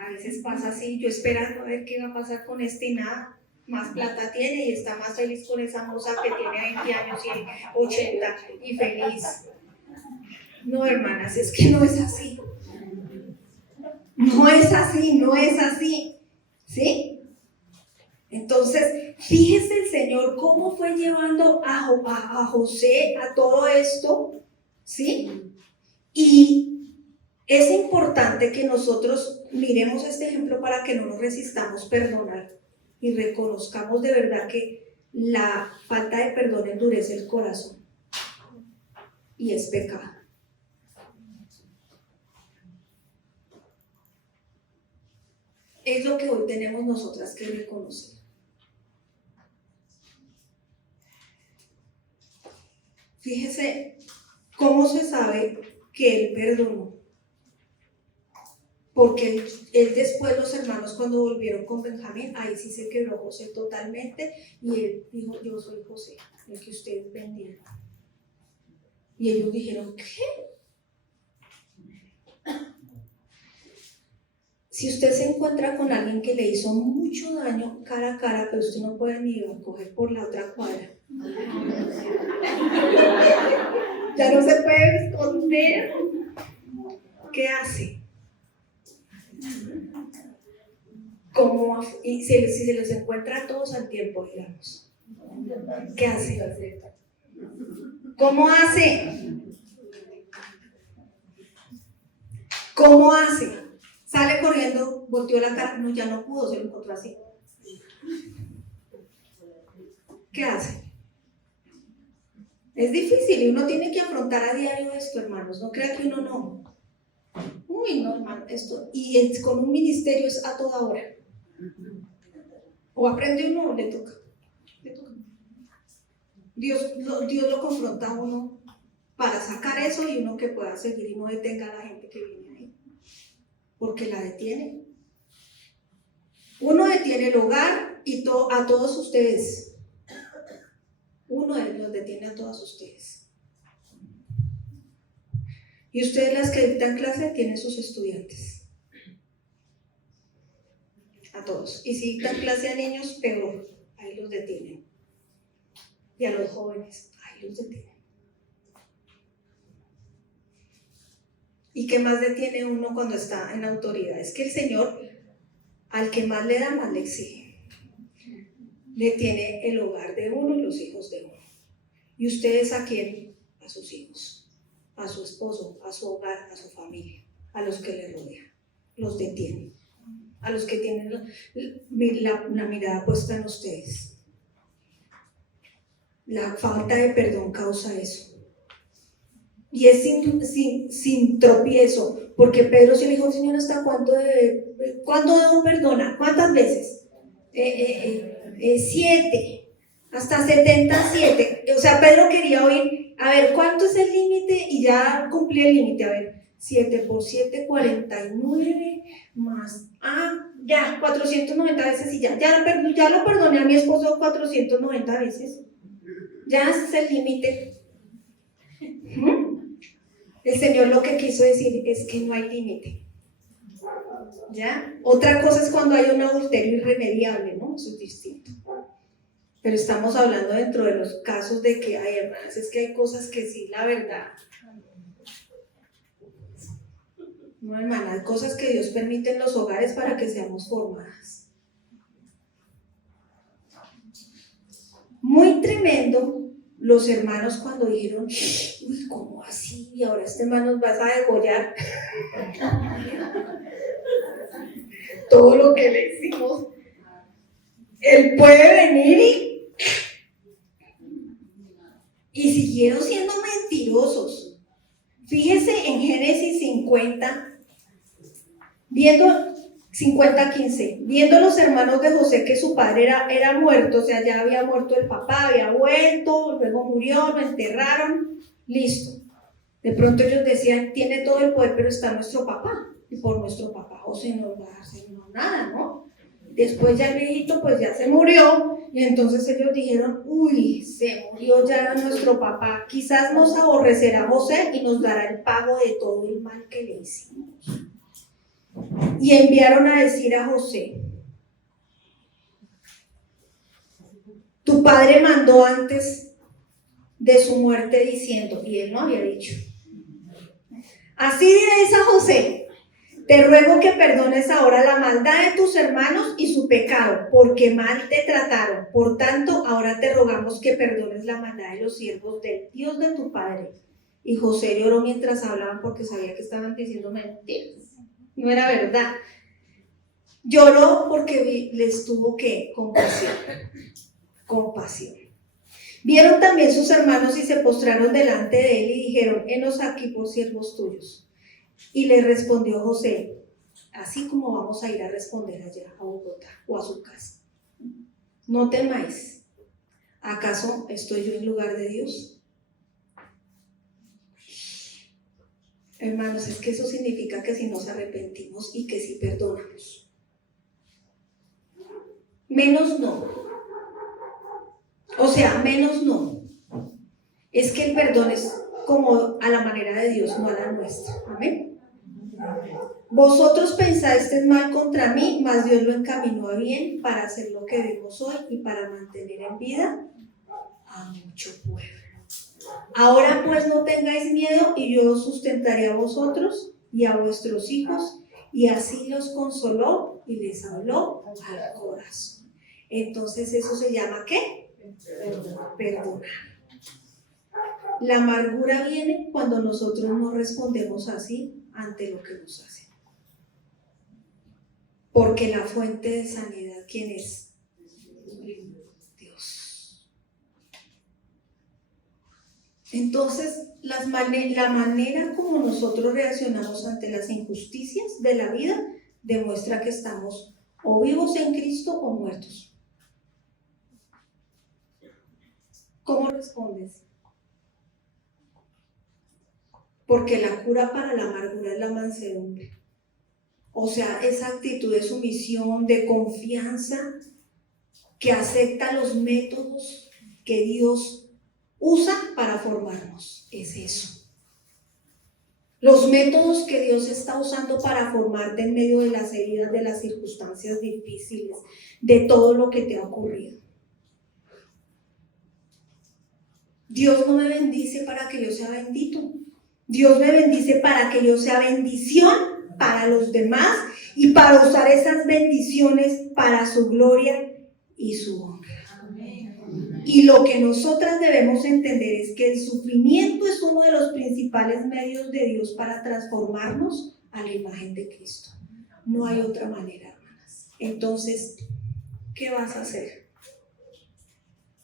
A veces pasa así, yo esperando a ver qué va a pasar con este y nada, más plata tiene y está más feliz con esa moza que tiene 20 años y 80 y feliz. No, hermanas, es que no es así. No es así, no es así, ¿sí? Entonces, fíjese el Señor cómo fue llevando a José a todo esto, ¿sí? Y es importante que nosotros miremos este ejemplo para que no nos resistamos a perdonar y reconozcamos de verdad que la falta de perdón endurece el corazón y es pecado. Es lo que hoy tenemos nosotras que reconocer. Fíjese cómo se sabe que él perdonó. Porque él después, los hermanos cuando volvieron con Benjamín, ahí sí se quebró José totalmente y él dijo, yo soy José, el que ustedes vendieron. Y ellos dijeron, ¿qué? Si usted se encuentra con alguien que le hizo mucho daño cara a cara, pero usted no puede ni coger por la otra cuadra. Ya no se puede esconder. ¿Qué hace? Y si se los encuentra a todos al tiempo, digamos. ¿Qué hace? ¿Cómo hace? ¿Cómo hace? Sale corriendo, volteó la cara, no, ya no pudo, se lo encontró así. ¿Qué hace? Es difícil y uno tiene que afrontar a diario esto, hermanos, no crea que uno no. Uy, no, hermano, esto. Y con un ministerio es a toda hora. O aprende uno o le toca. Le toca. Dios lo confronta a uno para sacar eso y uno que pueda seguir y no detenga a la gente que viene ahí. Porque la detiene. Uno detiene el hogar y a todos ustedes. Uno los detiene a todos ustedes. Y ustedes, las que dictan clase, tienen sus estudiantes. A todos. Y si dictan clase a niños, peor. Ahí los detienen. Y a los jóvenes, ahí los detienen. ¿Y qué más detiene uno cuando está en autoridad? Es que el Señor, al que más le da, más le exige. Le tiene el hogar de uno y los hijos de uno. ¿Y ustedes a quién? A sus hijos, a su esposo, a su hogar, a su familia, a los que le rodean. Los detiene. A los que tienen la mirada puesta en ustedes. La falta de perdón causa eso. Y es sin tropiezo, porque Pedro sí le dijo, Señor, ¿hasta cuándo perdona? ¿Cuántas veces? 7, hasta 77. O sea, Pedro quería oír, a ver, ¿cuánto es el límite? Y ya cumplí el límite, a ver, 7 por 7, 49, más, ya, 490 veces y ya lo perdoné a mi esposo 490 veces. Ya ese es el límite. El Señor lo que quiso decir es que no hay límite. ¿Ya? Otra cosa es cuando hay un adulterio irremediable, ¿no? Eso es distinto. Pero estamos hablando dentro de los casos de que hay hermanas, es que hay cosas que sí, la verdad. No, hermana, hay cosas que Dios permite en los hogares para que seamos formadas. Muy tremendo los hermanos cuando dijeron, uy, ¿cómo así? Y ahora este hermano nos vas a degollar. Todo lo que le hicimos. Él puede venir y siguieron siendo mentirosos. Fíjese en Génesis 50, viendo 50:15, viendo los hermanos de José que su padre era muerto, o sea, ya había muerto el papá, había vuelto, luego murió, lo enterraron, listo. De pronto ellos decían, tiene todo el poder, pero está nuestro papá, y por nuestro papá o se nos va a hacer nada, ¿no? Después ya el viejito pues ya se murió, y entonces ellos dijeron, uy, se murió ya nuestro papá, quizás nos aborrecerá José y nos dará el pago de todo el mal que le hicimos. Y enviaron a decir a José, tu padre mandó antes de su muerte diciendo, y él no había dicho, así diréis a José, te ruego que perdones ahora la maldad de tus hermanos y su pecado, porque mal te trataron. Por tanto, ahora te rogamos que perdones la maldad de los siervos del Dios de tu padre. Y José lloró mientras hablaban porque sabía que estaban diciendo mentiras. No era verdad. Lloró porque les tuvo que compasión. Vieron también sus hermanos y se postraron delante de él y dijeron, henos aquí por siervos tuyos. Y le respondió José, así como vamos a ir a responder allá a Bogotá o a su casa. No temáis, ¿acaso estoy yo en lugar de Dios? Hermanos, es que eso significa que si nos arrepentimos y que si perdonamos. Menos no. O sea, menos no. Es que el perdón es como a la manera de Dios, no a la nuestra. Amén. Vosotros pensasteis mal contra mí, mas Dios lo encaminó a bien para hacer lo que vemos hoy y para mantener en vida a mucho pueblo. Ahora pues no tengáis miedo y yo os sustentaré a vosotros y a vuestros hijos. Y así los consoló y les habló al corazón. Entonces eso se llama ¿qué? Perdonar. La amargura viene cuando nosotros no respondemos así ante lo que nos hacen. Porque la fuente de sanidad, ¿quién es? Dios. Entonces, la manera como nosotros reaccionamos ante las injusticias de la vida demuestra que estamos o vivos en Cristo o muertos. ¿Cómo respondes? Porque la cura para la amargura es la mansedumbre. O sea, esa actitud de sumisión, de confianza, que acepta los métodos que Dios usa para formarnos. Es eso. Los métodos que Dios está usando para formarte en medio de las heridas, de las circunstancias difíciles, de todo lo que te ha ocurrido. Dios no me bendice para que yo sea bendito. Dios me bendice para que yo sea bendición para los demás y para usar esas bendiciones para su gloria y su honra. Y lo que nosotras debemos entender es que el sufrimiento es uno de los principales medios de Dios para transformarnos a la imagen de Cristo. No hay otra manera, hermanas. Entonces, ¿qué vas a hacer?